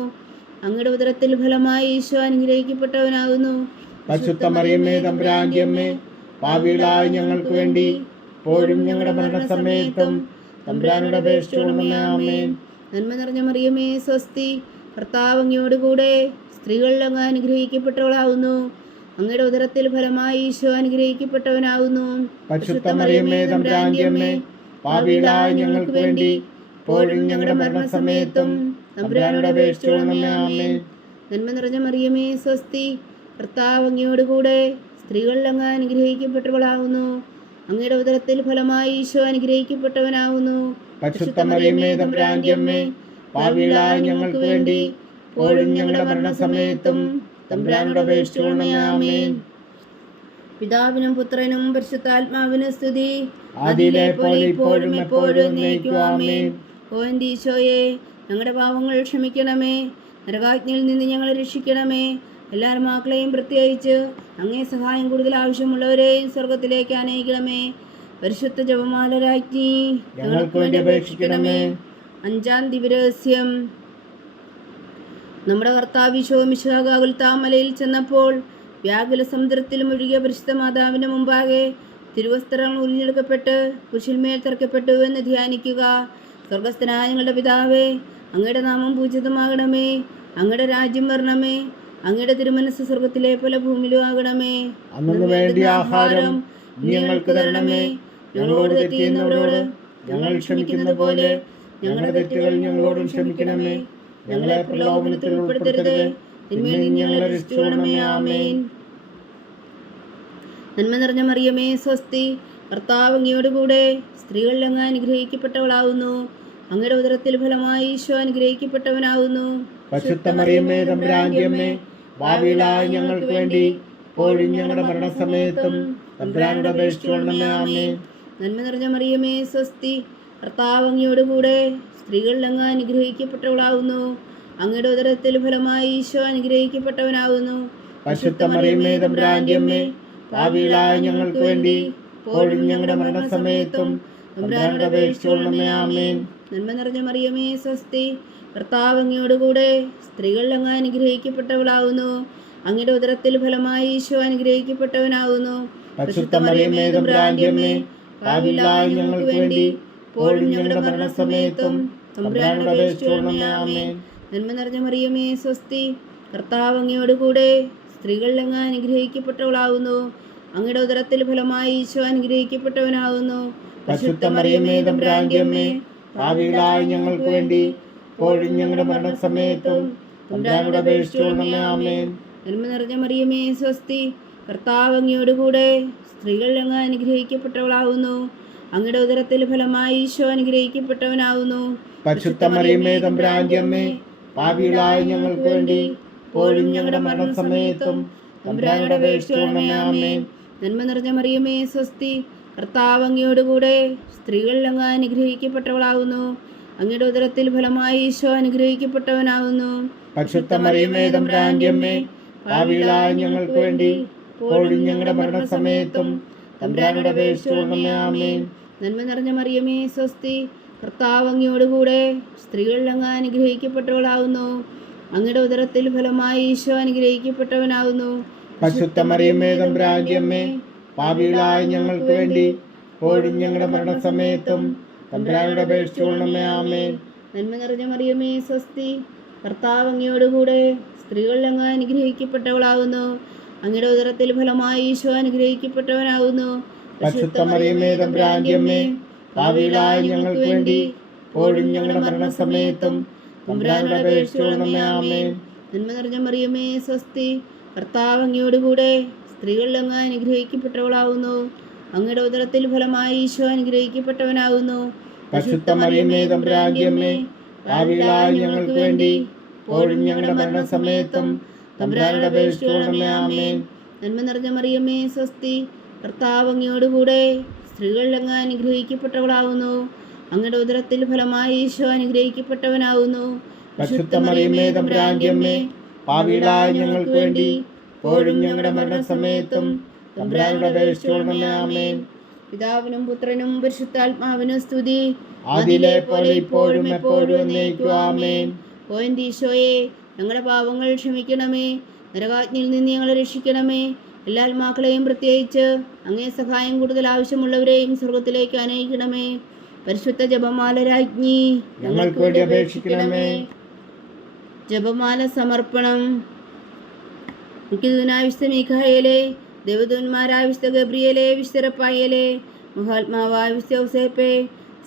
അങ്ങയുടെ ഉദരത്തിൽ ഫലമായി ഈശോ അനുഗ്രഹിക്കപ്പെട്ടവനാവുന്നു. പരിശുദ്ധ മറിയമേ, തമ്പുരാന്റെ അമ്മേ, പാപികളായ ഞങ്ങൾക്ക് വേണ്ടി ഇപ്പോഴും ഞങ്ങളുടെ മരണസമയത്തും തമ്പുരാനോട് അപേക്ഷിച്ചുകൊള്ളണമേ. ആമേൻ. നന്മ നിറഞ്ഞ മറിയമേ, സ്വസ്തി. കർത്താവ് അങ്ങയോട് കൂടെ സ്ത്രീകളിൽ അങ്ങ് അനുഗ്രഹിക്കപ്പെട്ടവളാവുന്നു. അങ്ങയുടെ ഉദരത്തിൽ ഫലമായി ഈശോ അനുഗ്രഹിക്കപ്പെട്ടവനാവുന്നു. പരിശുദ്ധ മറിയമേ, തമ്പുരാന്റെ അമ്മേ, പാപികളായ ഞങ്ങൾക്ക് വേണ്ടി ഇപ്പോഴും ഞങ്ങളുടെ മരണസമയത്തും തമ്പുരാനോട് അപേക്ഷിച്ചുകൊള്ളണമേ. ആമേൻ. നന്മ നിറഞ്ഞ മറിയമേ, സ്വസ്തി. കർത്താവ് അങ്ങയോട് കൂടെ സ്ത്രീകളിൽ അങ്ങ് അനുഗ്രഹിക്കപ്പെട്ടവളാവുന്നു. അങ്ങയുടെ ഉദരത്തിൽ ഫലമായി ഈശോ അനുഗ്രഹിക്കപ്പെട്ടവനാവുന്നു. പരിശുദ്ധ മറിയമേ, തമ്പുരാന്റെ അമ്മേ, പാപികളായ ഞങ്ങൾക്ക് വേണ്ടി ഇപ്പോഴും ഞങ്ങളുടെ മരണസമയത്തും തമ്പുരാനോട് അപേക്ഷിച്ചുകൊള്ളണമേ. ആമേൻ. പിതാവിനും പുത്രനും പരിശുദ്ധാത്മാവിനും സ്തുതി. ആദിയിലെ പോലെ ഇപ്പോഴും എപ്പോഴും എന്നേക്കും. ആമേൻ. ഓ എൻ്റെ ഈശോയെ, ഞങ്ങളുടെ പാവങ്ങൾ ക്ഷമിക്കണമേ. നരകാജ്ഞയിൽ നിന്ന് ഞങ്ങളെ രക്ഷിക്കണമേ. എല്ലാ ആത്മാക്കളെയും പ്രത്യേകിച്ച് അങ്ങേ സഹായം കൂടുതൽ ആവശ്യമുള്ളവരെയും സ്വർഗത്തിലേക്ക് അനയിക്കണമേ. പരിശുദ്ധ ജപമാല രാജ്ഞി ഞങ്ങൾക്ക് വേണ്ടി അപേക്ഷിക്കണമേ. 5-ാം ദിവ്യരഹസ്യം. നമ്മുടെ കർത്താവ് ഈശോ മിശിഹാ ഗോൽഗോഥാമലയിൽ ചെന്നപ്പോൾ വ്യാകുല സമുദ്രത്തിൽ മുഴുകിയ പരിശുദ്ധ മാതാവിൻ്റെ മുമ്പാകെ തിരുവസ്ത്രങ്ങൾ ഉരിഞ്ഞെടുക്കപ്പെട്ട് കുരിശിന്മേൽ തറക്കപ്പെട്ടു എന്ന് ധ്യാനിക്കുക. സ്വർഗസ്ഥനായ ഞങ്ങളുടെ പിതാവേ, അങ്ങയുടെ നാമം പൂജിതമാകണമേ. അങ്ങയുടെ രാജ്യം വരണമേ. അങ്ങയുടെ തിരുമനസ്സ് സ്വർഗത്തിലെ പോലെ ഭൂമിയിലും ആകണമേ. അന്നു വേണ്ടിയ ആഹാരം നീ ഞങ്ങൾക്ക് തരണമേ. ഞങ്ങളോട് തെറ്റ് ചെയ്യുന്നവരോട് ഞങ്ങൾ ക്ഷമിക്കുന്ന പോലെ ഞങ്ങളുടെ തെറ്റുകൾ ഞങ്ങളോടും ക്ഷമിക്കണമേ. ഞങ്ങളെ പ്രലോഭനത്തിൽ ഉൾപ്പെടുത്തരുത്, തിന്മയിൽ നിന്ന് ഞങ്ങളെ രക്ഷിച്ചുകൊള്ളണമേ. ആമേൻ. നന്മ നിറഞ്ഞ മറിയമേ, സ്വസ്തി. കർത്താവ് അങ്ങയോട് കൂടെ സ്ത്രീകളിൽ അങ്ങ് അനുഗ്രഹിക്കപ്പെട്ടവളാവുന്നു. അങ്ങയുടെ ഉദരത്തിൽ ഫലമായി ഈശോ അനുഗ്രഹിക്കപ്പെട്ടവനാവുന്നു. പരിശുദ്ധ മറിയമേ തമ്പുരാന്റെ അമ്മേ, ഭാവിയിലായ ഞങ്ങൾക്ക് വേണ്ടി ഇപ്പോഴും ഞങ്ങളുടെ മരണസമയത്തും തമ്പുരാനോട് അപേക്ഷിച്ചുകൊള്ളണമേ. ആമേൻ. നന്മ നിറഞ്ഞ മറിയമേ സ്വസ്തി, കർത്താവ് അങ്ങയോടുകൂടെ സ്ത്രീകളിൽ അങ്ങ് അനുഗ്രഹിക്കപ്പെട്ടവളാവുന്നു. അങ്ങയുടെ ഉദരത്തിൽ ഫലമായി ഈശോ അനുഗ്രഹിക്കപ്പെട്ടവനാവുന്നു. പരിശുദ്ധ മറിയമേ തമ്പുരാന്റെ അമ്മേ, ഭാവിയിലായ ഞങ്ങൾക്ക് വേണ്ടി ഇപ്പോഴും ഞങ്ങളുടെ മരണസമയത്തും തമ്പുരാനോട് അപേക്ഷിച്ചുകൊള്ളണമേ. ആമേൻ. നന്മ നിറഞ്ഞ മറിയമേ സ്വസ്തി, കർത്താവ് അങ്ങയോടുകൂടെ സ്ത്രീകളിൽ അങ്ങ് അനുഗ്രഹിക്കപ്പെട്ടവളാവുന്നു. അങ്ങയുടെ ഉദരത്തിൽ ഫലമായി ഈശോ അനുഗ്രഹിക്കപ്പെട്ടവനാവുന്നു. പരിശുദ്ധ മറിയമേ തമ്പുരാന്റെ അമ്മേ, ഭാവിയിലായ ഞങ്ങൾക്ക് വേണ്ടി ഇപ്പോഴും ഞങ്ങളുടെ മരണസമയത്തും തമ്പുരാനോട് അപേക്ഷിച്ചുകൊള്ളണമേ. ആമേൻ. നന്മ നിറഞ്ഞ മറിയമേ സ്വസ്തി, കർത്താവ് അങ്ങയോടുകൂടെ സ്ത്രീകളിൽ അങ്ങ് അനുഗ്രഹിക്കപ്പെട്ടവളാവുന്നു. അങ്ങയുടെ ഉദരത്തിൽ ഫലമായി ഈശോ അനുഗ്രഹിക്കപ്പെട്ടവനാവുന്നു. പരിശുദ്ധ മറിയമേ തമ്പുരാന്റെ അമ്മേ, ഭാവിയിലായ ഞങ്ങൾക്ക് വേണ്ടി ഇപ്പോഴും ഞങ്ങളുടെ മരണസമയത്തും തമ്പുരാനോട് അപേക്ഷിച്ചുകൊള്ളണമേ. ആമേൻ. നന്മ നിറഞ്ഞ മറിയമേ സ്വസ്തി, കർത്താവ് അങ്ങയോടുകൂടെ സ്ത്രീകളിൽ അങ്ങ് അനുഗ്രഹിക്കപ്പെട്ടവളാവുന്നു. അങ്ങയുടെ ഉദരത്തിൽ ഫലമായി ഈശോ അനുഗ്രഹിക്കപ്പെട്ടവനാവുന്നു. പരിശുദ്ധ മറിയമേ തമ്പുരാന്റെ അമ്മേ, ഭാവിയിലായ ഞങ്ങൾക്ക് വേണ്ടി ഇപ്പോഴും ഞങ്ങളുടെ മരണസമയത്തും തമ്പുരാനോട് അപേക്ഷിച്ചുകൊള്ളണമേ. ആമേൻ. നന്മ നിറഞ്ഞ മറിയമേ സ്വസ്തി, കർത്താവ് അങ്ങയോടുകൂടെ സ്ത്രീകളിൽ അങ്ങ് അനുഗ്രഹിക്കപ്പെട്ടവളാവുന്നു. അങ്ങയുടെ ഉദരത്തിൽ ഫലമായി ഈശോ അനുഗ്രഹിക്കപ്പെട്ടവനാവുന്നു. പരിശുദ്ധ മറിയമേ തമ്പുരാന്റെ അമ്മേ, ഭാവിയിലായ ഞങ്ങൾക്ക് വേണ്ടി ഇപ്പോഴും ഞങ്ങളുടെ മരണസമയത്തും തമ്പുരാനോട് അപേക്ഷിച്ചുകൊള്ളണമേ. ആമേൻ. നന്മ നിറഞ്ഞ മറിയമേ സ്വസ്തി, കർത്താവ് അങ്ങയോടുകൂടെ സ്ത്രീകളിൽ അങ്ങ് അനുഗ്രഹിക്കപ്പെട്ടവളാവുന്നു. അങ്ങയുടെ ഉദരത്തിൽ ഫലമായി ഈശോ അനുഗ്രഹിക്കപ്പെട്ടവനാവുന്നു. പരിശുദ്ധ മറിയമേ തമ്പുരാന്റെ അമ്മേ, ഭാവിയിലായ ഞങ്ങൾക്ക് വേണ്ടി ഇപ്പോഴും ഞങ്ങളുടെ മരണസമയത്തും തമ്പുരാനോട് അപേക്ഷിച്ചുകൊള്ളണമേ. ആമേൻ. നന്മ നിറഞ്ഞ മറിയമേ സ്വസ്തി, കർത്താവ് അങ്ങയോടുകൂടെ സ്ത്രീകളിൽ അങ്ങ് അനുഗ്രഹിക്കപ്പെട്ടവളാവുന്നു. അങ്ങയുടെ ഉദരത്തിൽ ഫലമായി ഈശോ അനുഗ്രഹിക്കപ്പെട്ടവനാവുന്നു. പരിശുദ്ധ മറിയമേ തമ്പുരാന്റെ അമ്മേ, ഭാവിയിലായ ഞങ്ങൾക്ക് വേണ്ടി ഇപ്പോഴും ഞങ്ങളുടെ മരണസമയത്തും തമ്പുരാനോട് അപേക്ഷിച്ചുകൊള്ളണമേ. ആമേൻ. നന്മ നിറഞ്ഞ മറിയമേ സ്വസ്തി, കർത്താവ് അങ്ങയോടുകൂടെ സ്ത്രീകളിൽ അങ്ങ് അനുഗ്രഹിക്കപ്പെട്ടവളാവുന്നു. അങ്ങയുടെ ഉദരത്തിൽ ഫലമായി ഈശോ അനുഗ്രഹിക്കപ്പെട്ടവനാവുന്നു. പരിശുദ്ധ മറിയമേ തമ്പുരാന്റെ അമ്മേ, ഭാവിയിലായ ഞങ്ങൾക്ക് വേണ്ടി ഇപ്പോഴും ഞങ്ങളുടെ മരണസമയത്തും തമ്പുരാനോട് അപേക്ഷിച്ചുകൊള്ളണമേ. ആമേൻ. നന്മ നിറഞ്ഞ മറിയമേ സ്വസ്തി, കർത്താവ് അങ്ങയോടുകൂടെ സ്ത്രീകളിൽ അങ്ങ് അനുഗ്രഹിക്കപ്പെട്ടവളാവുന്നു. അങ്ങയുടെ ഉദരത്തിൽ ഫലമായി ഈശോ അനുഗ്രഹിക്കപ്പെട്ടവനാവുന്നു. പരിശുദ്ധ മറിയമേ തമ്പുരാന്റെ അമ്മേ, ഭാവിയിലായ ഞങ്ങൾക്ക് വേണ്ടി ഇപ്പോഴും ഞങ്ങളുടെ മരണസമയത്തും തമ്പുരാനോട് അപേക്ഷിച്ചുകൊള്ളണമേ. ആമേൻ. പിതാവിനും പുത്രനും പരിശുദ്ധാത്മാവിനും സ്തുതി, ആദിയിലെ പോലെ ഇപ്പോഴും എപ്പോഴും എന്നേക്കും. ആമേൻ. ഓ എൻ്റെ ഈശോയെ, ഞങ്ങളുടെ പാപങ്ങൾ ക്ഷമിക്കണമേ. നരകാജ്ഞയിൽ നിന്ന് ഞങ്ങളെ രക്ഷിക്കണമേ. എല്ലാ ആത്മാക്കളെയും പ്രത്യേകിച്ച് അങ്ങേ സഹായം കൂടുതൽ ആവശ്യമുള്ളവരെയും സ്വർഗത്തിലേക്ക് അനയിക്കണമേ. പരിശുദ്ധ ജപമാല രാജ്ഞി, ഞങ്ങൾക്ക് വേണ്ടി അപേക്ഷിക്കണമേ. ജപമാല സമർപ്പണം. മുഖ്യദൂതനായ വിശുദ്ധ മീഖായേലേ, ദേവദൂതന്മാരായ വിശുദ്ധ ഗബ്രിയേലേ, വിശുദ്ധ റഫായേലേ, മഹാത്മാവായ വിശുദ്ധ ഔസേപ്പേ,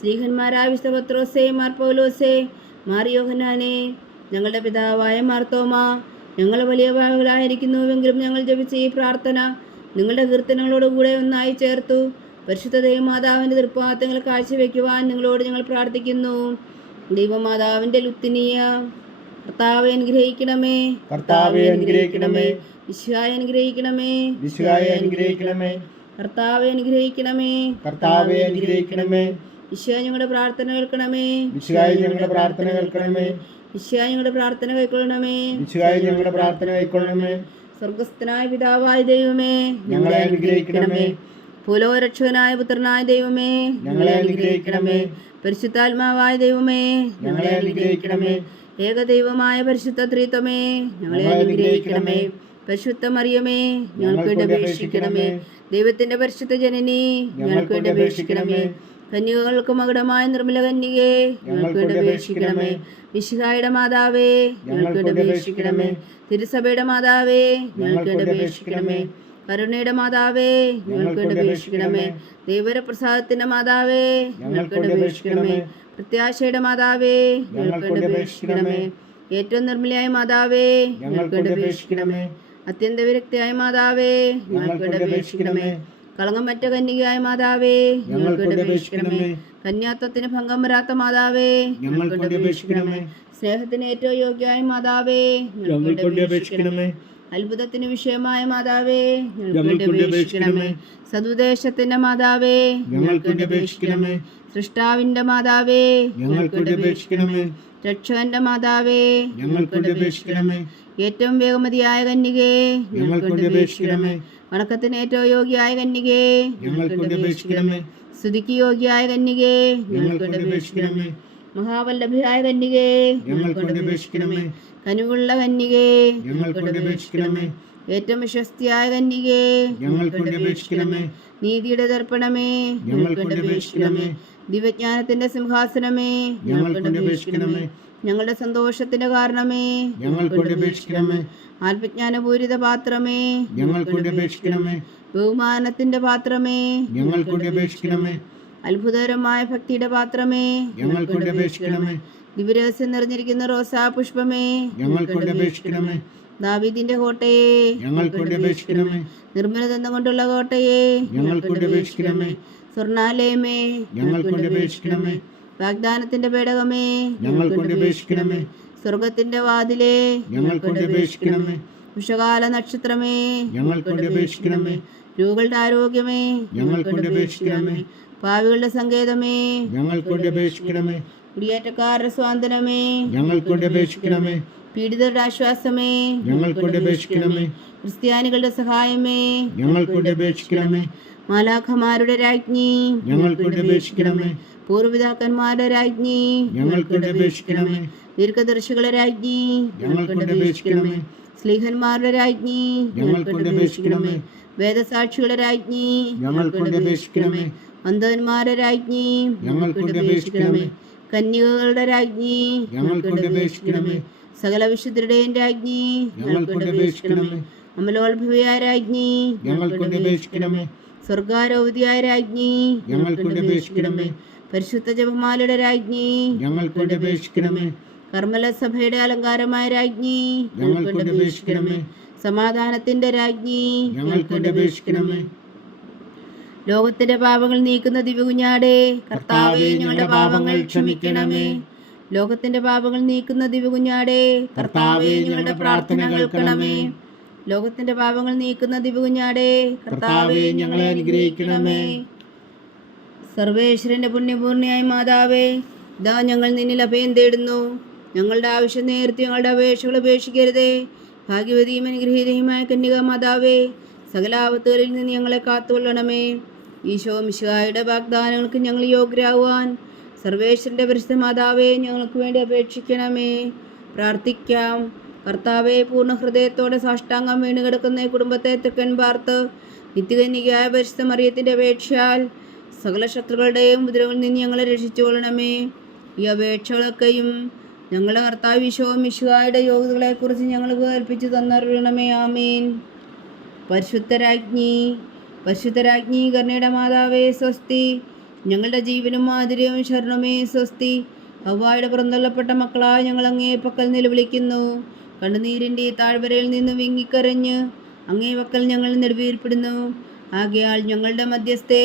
സ്ലീഹന്മാരായ വിശുദ്ധ പത്രോസേ, മാർ പൗലോസേ, മാർ യോഹന്നാനേ, ഞങ്ങളുടെ പിതാവായ മാർത്തോമ, ഞങ്ങൾ വലിയ പാപികളായിരിക്കുന്നുവെങ്കിലും ഞങ്ങൾ ജപിച്ച ഈ പ്രാർത്ഥന നിങ്ങളുടെ കീർത്തനങ്ങളോടുകൂടെ ഒന്നായി ചേർത്തു പരിശുദ്ധ ദൈവമാതാവിൻ്റെ തൃപ്പാദങ്ങൾ കാഴ്ചവെക്കുവാൻ നിങ്ങളോട് ഞങ്ങൾ പ്രാർത്ഥിക്കുന്നു. ദൈവമാതാവിൻ്റെ ലുത്തിനിയ, കർത്താവെ അനുഗ്രഹിക്കണമേ. കർത്താവെ അനുഗ്രഹിക്കണമേ. ഈശോയെ അനുഗ്രഹിക്കണമേ. ഈശോയെ അനുഗ്രഹിക്കണമേ. കർത്താവെ അനുഗ്രഹിക്കണമേ. കർത്താവെ അനുഗ്രഹിക്കണമേ. ഈശോയെ ഞങ്ങളുടെ പ്രാർത്ഥന കേൾക്കണമേ. ഈശോയെ ഞങ്ങളുടെ പ്രാർത്ഥന കേൾക്കണമേ. ഈശോയെ ഞങ്ങളുടെ പ്രാർത്ഥന കൈക്കൊള്ളണമേ. ഈശോയെ ഞങ്ങളുടെ പ്രാർത്ഥന കൈക്കൊള്ളണമേ. സ്വർഗസ്ഥനായ പിതാവായ ദൈവമേ, ഞങ്ങളെ അനുഗ്രഹിക്കണമേ. ഭൂലോകരക്ഷകനായ പുത്രനായ ദൈവമേ, ഞങ്ങളെ അനുഗ്രഹിക്കണമേ. പരിശുദ്ധാത്മാവായ ദൈവമേ, ഞങ്ങളെ അനുഗ്രഹിക്കണമേ. ഏകദൈവമായ പരിശുദ്ധ ത്രിത്വമേ, ഞങ്ങളെ അനുഗ്രഹിക്കണമേ. പരിശുദ്ധ മറിയമേ, ഞങ്ങൾക്ക് വേണ്ടി അപേക്ഷിക്കണമേ. ദൈവത്തിന്റെ പരിശുദ്ധ ജനനി, ഞങ്ങൾക്ക് വേണ്ടി അപേക്ഷിക്കണമേ. കന്യകകൾക്ക് മകുടമായ നിർമ്മല കന്യകേ, ഞങ്ങൾക്ക് വേണ്ടി അപേക്ഷിക്കണമേ. മിശിഹായുടെ മാതാവേ, ഞങ്ങൾക്ക് വേണ്ടി അപേക്ഷിക്കണമേ. തിരുസഭയുടെ മാതാവേ, ഞങ്ങൾക്ക് വേണ്ടി അപേക്ഷിക്കണമേ. കരുണയുടെ മാതാവേ, ഞങ്ങൾക്ക് വേണ്ടി അപേക്ഷിക്കണമേ. ദൈവപ്രസാദത്തിന്റെ മാതാവേ, ഞങ്ങൾക്ക് വേണ്ടി അപേക്ഷിക്കണമേ. പ്രത്യാശയുടെ മാതാവേ, ഞങ്ങൾക്ക് വേണ്ടി അപേക്ഷിക്കണമേ. ഏറ്റവും നിർമ്മലയായ മാതാവേ, ഞങ്ങൾക്ക് വേണ്ടി അപേക്ഷിക്കണമേ. അത്യന്ത വിരക്തിയായ മാതാവേ, ഞങ്ങൾക്ക് വേണ്ടി അപേക്ഷിക്കണമേ. കളങ്കമറ്റ കന്യകയായ മാതാവേ, ഞങ്ങൾക്ക് വേണ്ടി അപേക്ഷിക്കണമേ. കന്യാത്വത്തിന് ഭംഗം വരാത്ത മാതാവേ, ഞങ്ങൾക്ക് വേണ്ടി അപേക്ഷിക്കണമേ. സ്നേഹത്തിന് ഏറ്റവും യോഗ്യമായ മാതാവേ, ഞങ്ങൾക്ക് വേണ്ടി അപേക്ഷിക്കണമേ. അത്ഭുതത്തിന് വിഷയമായ മാതാവേ, ഞങ്ങൾക്ക് വേണ്ടി അപേക്ഷിക്കണമേ. സതുദ്ദേശത്തിന്റെ മാതാവേ, ഞങ്ങൾക്ക് വേണ്ടി അപേക്ഷിക്കണമേ. സൃഷ്ടാവിന്റെ മാതാവേ, ഞങ്ങൾക്ക് വേണ്ടി അപേക്ഷിക്കണമേ. രക്ഷകന്റെ മാതാവേ, ഞങ്ങൾക്ക് വേണ്ടി അപേക്ഷിക്കണമേ. ഏറ്റവും വേഗമതിയായ കന്യകേ, ഞങ്ങൾക്ക് വേണ്ടി അപേക്ഷിക്കണമേ. വണക്കത്തിന് ഏറ്റവും യോഗ്യയായ കന്യകേ, ഞങ്ങൾക്ക് വേണ്ടി അപേക്ഷിക്കണമേ. സ്തുതിക്ക് യോഗ്യയായ കന്യകേ, ഞങ്ങൾക്ക് വേണ്ടി അപേക്ഷിക്കണമേ. മഹാവല്ലഭയായ കന്യകേ, ഞങ്ങൾക്ക് വേണ്ടി അപേക്ഷിക്കണമേ. കനിവുള്ള കന്യകേ, ഞങ്ങൾക്ക് വേണ്ടി അപേക്ഷിക്കണമേ. ഏറ്റവും വിശ്വസ്തിയായ കന്യകേ, ഞങ്ങൾക്ക് വേണ്ടി അപേക്ഷിക്കണമേ. നീതിയുടെ ദർപ്പണമേ, ഞങ്ങൾക്ക് വേണ്ടി അപേക്ഷിക്കണമേ. ദിവ്യജ്ഞാനത്തിന്റെ സിംഹാസനമേ, ഞങ്ങൾക്ക് വേണ്ടി അപേക്ഷിക്കണമേ. ഞങ്ങളുടെ സന്തോഷത്തിന്റെ കാരണമേ, ഞങ്ങൾക്ക് വേണ്ടി അപേക്ഷിക്കണമേ. ആത്മജ്ഞാനപൂരിത പാത്രമേ, ഞങ്ങൾക്ക് വേണ്ടി അപേക്ഷിക്കണമേ. ബഹുമാനത്തിന്റെ പാത്രമേ, ഞങ്ങൾക്ക് വേണ്ടി അപേക്ഷിക്കണമേ. അത്ഭുതകരമായ ഭക്തിയുടെ പാത്രമേ, ഞങ്ങൾക്ക് വേണ്ടി അപേക്ഷിക്കണമേ. ദിവ്യരഹസ്യം നിറഞ്ഞിരിക്കുന്ന റോസാ പുഷ്പമേ, ഞങ്ങൾക്ക് വേണ്ടി അപേക്ഷിക്കണമേ. ദാവീദിന്റെ കോട്ടയെ, ഞങ്ങൾക്ക് വേണ്ടി അപേക്ഷിക്കണമേ. നിർമ്മല ദന്തം കൊണ്ടുള്ള കോട്ടയെ, ഞങ്ങൾക്ക് വേണ്ടി അപേക്ഷിക്കണമേ. സ്വർണാലയമേ, ഞങ്ങൾക്ക് വേണ്ടി അപേക്ഷിക്കണമേ. വാഗ്ദാനത്തിന്റെ പേടകമേ, ഞങ്ങൾക്ക് വേണ്ടി അപേക്ഷിക്കണമേ. സ്വർഗത്തിന്റെ വാതിലേ, ഞങ്ങൾക്ക് വേണ്ടി അപേക്ഷിക്കണമേ. ഉഷകാല നക്ഷത്രമേ, ഞങ്ങൾക്ക് വേണ്ടി അപേക്ഷിക്കണമേ. രോഗികളുടെ ആരോഗ്യമേ, ഞങ്ങൾക്ക് വേണ്ടി അപേക്ഷിക്കണമേ. പാവികളുടെ സങ്കേതമേ, ഞങ്ങൾക്ക് വേണ്ടി അപേക്ഷിക്കണമേ. കുടിയേറ്റക്കാരുടെ സ്വാതന്ത്ര്യമേ, ഞങ്ങൾക്ക് വേണ്ടി അപേക്ഷിക്കണമേ. പീഡിതരുടെ ആശ്വാസമേ, ഞങ്ങൾക്ക് വേണ്ടി അപേക്ഷിക്കണമേ. ക്രിസ്ത്യാനികളുടെ സഹായമേ, ഞങ്ങൾക്ക് വേണ്ടി അപേക്ഷിക്കണമേ. മാലാഖമാരുടെ രാജ്ഞി, ഞങ്ങൾക്ക് വേണ്ടി അപേക്ഷിക്കണമേ. പൂർവ്വപിതാക്കന്മാരുടെ രാജ്ഞി, ഞങ്ങൾക്ക് വേണ്ടി അപേക്ഷിക്കണമേ. ദീർഘദർശികളുടെ രാജ്ഞി, ഞങ്ങൾക്ക് വേണ്ടി അപേക്ഷിക്കണമേ. സ്ലീഹന്മാരുടെ രാജ്ഞി, ഞങ്ങൾക്ക് വേണ്ടി അപേക്ഷിക്കണമേ. വേദസാക്ഷികളുടെ രാജ്ഞി, ഞങ്ങൾക്ക് വേണ്ടി അപേക്ഷിക്കണമേ. അന്ധന്മാരുടെ രാജ്ഞി, ഞങ്ങൾക്ക് വേണ്ടി അപേക്ഷിക്കണമേ. കന്യകകളുടെ രാജ്ഞി, ഞങ്ങൾക്ക് വേണ്ടി അപേക്ഷിക്കണമേ. സകല വിശുദ്ധരുടെയും രാജ്ഞി, ഞങ്ങൾക്ക് വേണ്ടി അപേക്ഷിക്കണമേ. അമലോത്ഭവിയായ രാജ്ഞി, ഞങ്ങൾക്ക് വേണ്ടി അപേക്ഷിക്കണമേ. സ്വർഗാരോപതിയായ രാജ്ഞി, ഞങ്ങൾക്ക് വേണ്ടി അപേക്ഷിക്കണമേ. പരിശുദ്ധ ജപമാലയുടെ രാജ്ഞി, ഞങ്ങൾക്ക് വേണ്ടി അപേക്ഷിക്കണമേ. കർമ്മല സഭയുടെ അലങ്കാരമായ രാജ്ഞി, ഞങ്ങൾക്ക് വേണ്ടി അപേക്ഷിക്കണമേ. സമാധാനത്തിന്റെ രാജ്ഞി, ഞങ്ങൾക്ക് വേണ്ടി അപേക്ഷിക്കണമേ. ലോകത്തിന്റെ പാപങ്ങൾ നീക്കുന്ന ദിവ്യകുഞ്ഞാടേ, കർത്താവേ ഞങ്ങളുടെ പാപങ്ങൾ ക്ഷമിക്കണമേ. ലോകത്തിന്റെ പാപങ്ങൾ നീക്കുന്ന ദിവ്യകുഞ്ഞാടേ, കർത്താവേ ഞങ്ങളുടെ പ്രാർത്ഥന കേൾക്കണമേ. ലോകത്തിന്റെ പാപങ്ങൾ നീക്കുന്ന ദിവ്യകുഞ്ഞാടേ, കർത്താവേ ഞങ്ങളെ അനുഗ്രഹിക്കണമേ. സർവേശ്വരന്റെ പുണ്യപൂർണ്ണയായ മാതാവേ, ഇതാ ഞങ്ങൾ നിന്നിൽ അഭയം തേടുന്നു. ഞങ്ങളുടെ ആവശ്യം നേരത്തെ ഞങ്ങളുടെ അപേക്ഷകൾ ഉപേക്ഷിക്കരുതേ. ഭാഗ്യവതിയും അനുഗ്രഹീതയുമായ കന്യക മാതാവേ, സകല ആപത്തുകളിൽ നിന്ന് ഞങ്ങളെ കാത്തുകൊള്ളണമേ. ഈശോ മിശിഹായുടെ വാഗ്ദാനങ്ങൾക്ക് ഞങ്ങൾ യോഗ്യരാകുവാൻ സർവേശ്വരന്റെ പരിശുദ്ധ മാതാവേ, ഞങ്ങൾക്ക് വേണ്ടി അപേക്ഷിക്കണമേ. പ്രാർത്ഥിക്കാം. കർത്താവെ, പൂർണ്ണ ഹൃദയത്തോടെ സാഷ്ടാംഗം വീണ് കിടക്കുന്ന ഈ കുടുംബത്തെ തെക്കൻ പാർത്ത് നിത്യകന്യകയായ പരിശുദ്ധ മറിയത്തിൻ്റെ അപേക്ഷയാൽ സകല ശത്രുക്കളുടെയും ഉപദ്രവങ്ങളിൽ നിന്ന് ഞങ്ങളെ രക്ഷിച്ചുകൊള്ളണമേ. ഈ അപേക്ഷകളൊക്കെയും ഞങ്ങളുടെ കർത്താവ് ഈശോ മിശിഹായുടെ യോഗ്യതകളെക്കുറിച്ച് ഞങ്ങൾക്ക് കൽപ്പിച്ചു തന്നറിയണമേ. ആമീൻ. പരിശുദ്ധരാജ്ഞി, പരിശുദ്ധരാജ്ഞി, കരുണയുടെ മാതാവേ സ്വസ്തി. ഞങ്ങളുടെ ജീവനും മാധുര്യവും ശരണമേ സ്വസ്തി. ഹവ്വായുടെ പുറന്തള്ളപ്പെട്ട മക്കളായ ഞങ്ങൾ അങ്ങേ പക്കൽ നിലവിളിക്കുന്നു. കണ്ണുനീരിൻ്റെ താഴ്വരയിൽ നിന്ന് വിങ്ങിക്കരഞ്ഞ് അങ്ങേ പക്കൽ ഞങ്ങൾ നെടുവീർപ്പെടുന്നു. ആകയാൽ ഞങ്ങളുടെ മധ്യസ്ഥേ,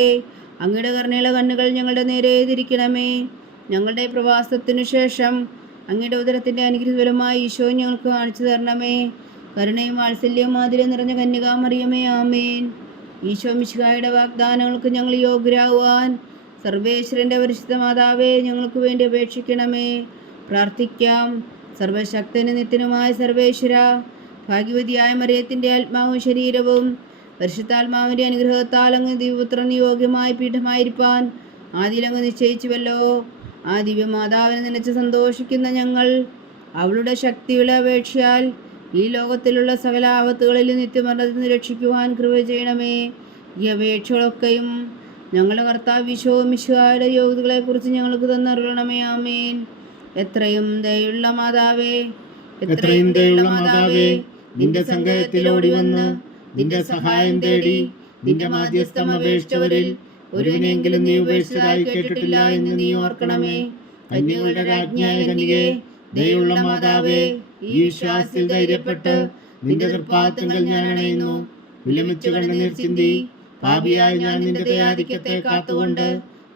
അങ്ങയുടെ കരുണയുള്ള കണ്ണുകൾ ഞങ്ങളുടെ നേരെ തിരിക്കണമേ. ഞങ്ങളുടെ പ്രവാസത്തിനു ശേഷം അങ്ങയുടെ ഉദരത്തിൻ്റെ അനുഗ്രഹഫലമായി ഈശോ ഞങ്ങൾക്ക് കാണിച്ചു തരണമേ. കരുണയും വാത്സല്യവും മാധുര്യം നിറഞ്ഞ കന്യകാമറിയമേ, ആമേൻ. ഈശോ മിശിഹായുടെ വാഗ്ദാനങ്ങൾക്ക് ഞങ്ങൾ യോഗ്യരാകുവാൻ സർവേശ്വരൻ്റെ പരിശുദ്ധ മാതാവേ, ഞങ്ങൾക്ക് വേണ്ടി അപേക്ഷിക്കണമേ. പ്രാർത്ഥിക്കാം. സർവശക്തന് നിത്യനുമായ സർവേശ്വര, ഭാഗ്യവതിയായ മറിയത്തിൻ്റെ ആത്മാവും ശരീരവും പരിശുദ്ധാത്മാവിൻ്റെ അനുഗ്രഹത്താൽ അങ്ങ് ദിവ്യപുത്രന് യോഗ്യമായ പീഠമായിരിക്കാൻ ആദിയിലങ്ങ് നിശ്ചയിച്ചുവല്ലോ. ആ ദിവ്യമാതാവിനെ നനച്ച് സന്തോഷിക്കുന്ന ഞങ്ങൾ അവളുടെ ശക്തിയുടെ അപേക്ഷയാൽ ഈ ലോകത്തിലുള്ള സകല ആപത്തുകളിൽ നിത്യമരണത്തിൽ നിന്ന് രക്ഷിക്കുവാൻ കൃപ ചെയ്യണമേ. ഈ അപേക്ഷകളൊക്കെയും ഞങ്ങളുടെ കർത്താവ് ഈശോ മിശിഹായുടെ യോഗ്യതകളെക്കുറിച്ച് ഞങ്ങൾക്ക് തന്നറിയണമേ. ആമേൻ. എത്രയും ദയുള്ള മാതാവേ, എത്രയും ദയുള്ള മാതാവേ, നിന്റെ സങ്കേതത്തിലോടി വന്ന് നിന്റെ സഹായം തേടി നിന്റെ മാധ്യസ്ഥം അപേക്ഷിച്ചവരിൽ ഒരുവിനെങ്കിലും നീ ഉപേക്ഷിച്ചതായി കേട്ടിട്ടില്ല എന്ന് നീ ഓർക്കണമേ. കന്യകളുടെ രാജ്ഞിയായ കന്യകേ, ദയുള്ള മാതാവേ, ഈ വിശ്വാസത്തിൽ ധൈര്യപ്പെട്ട് നിന്റെ തൃപ്പാദങ്ങൾ ഞാൻ അണയുന്നു. വിലമിച്ചു കണ്ണുനീർ ചിന്തി പാപിയായി ഞാൻ നിന്റെ ദയാധിക്യത്തെ കാത്തുകൊണ്ട്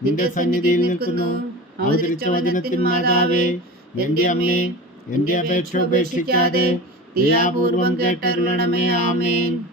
നിന്റെ സന്നിധിയിൽ നിൽക്കുന്നു. അവതരിച്ച വചനത്തിൻ മാതാവേ, എന്റെ അമ്മേ, എന്റെ അപേക്ഷ ഉപേക്ഷിക്കാതെ ദയാപൂർവം കേട്ടരുളണമേ. ആമേൻ.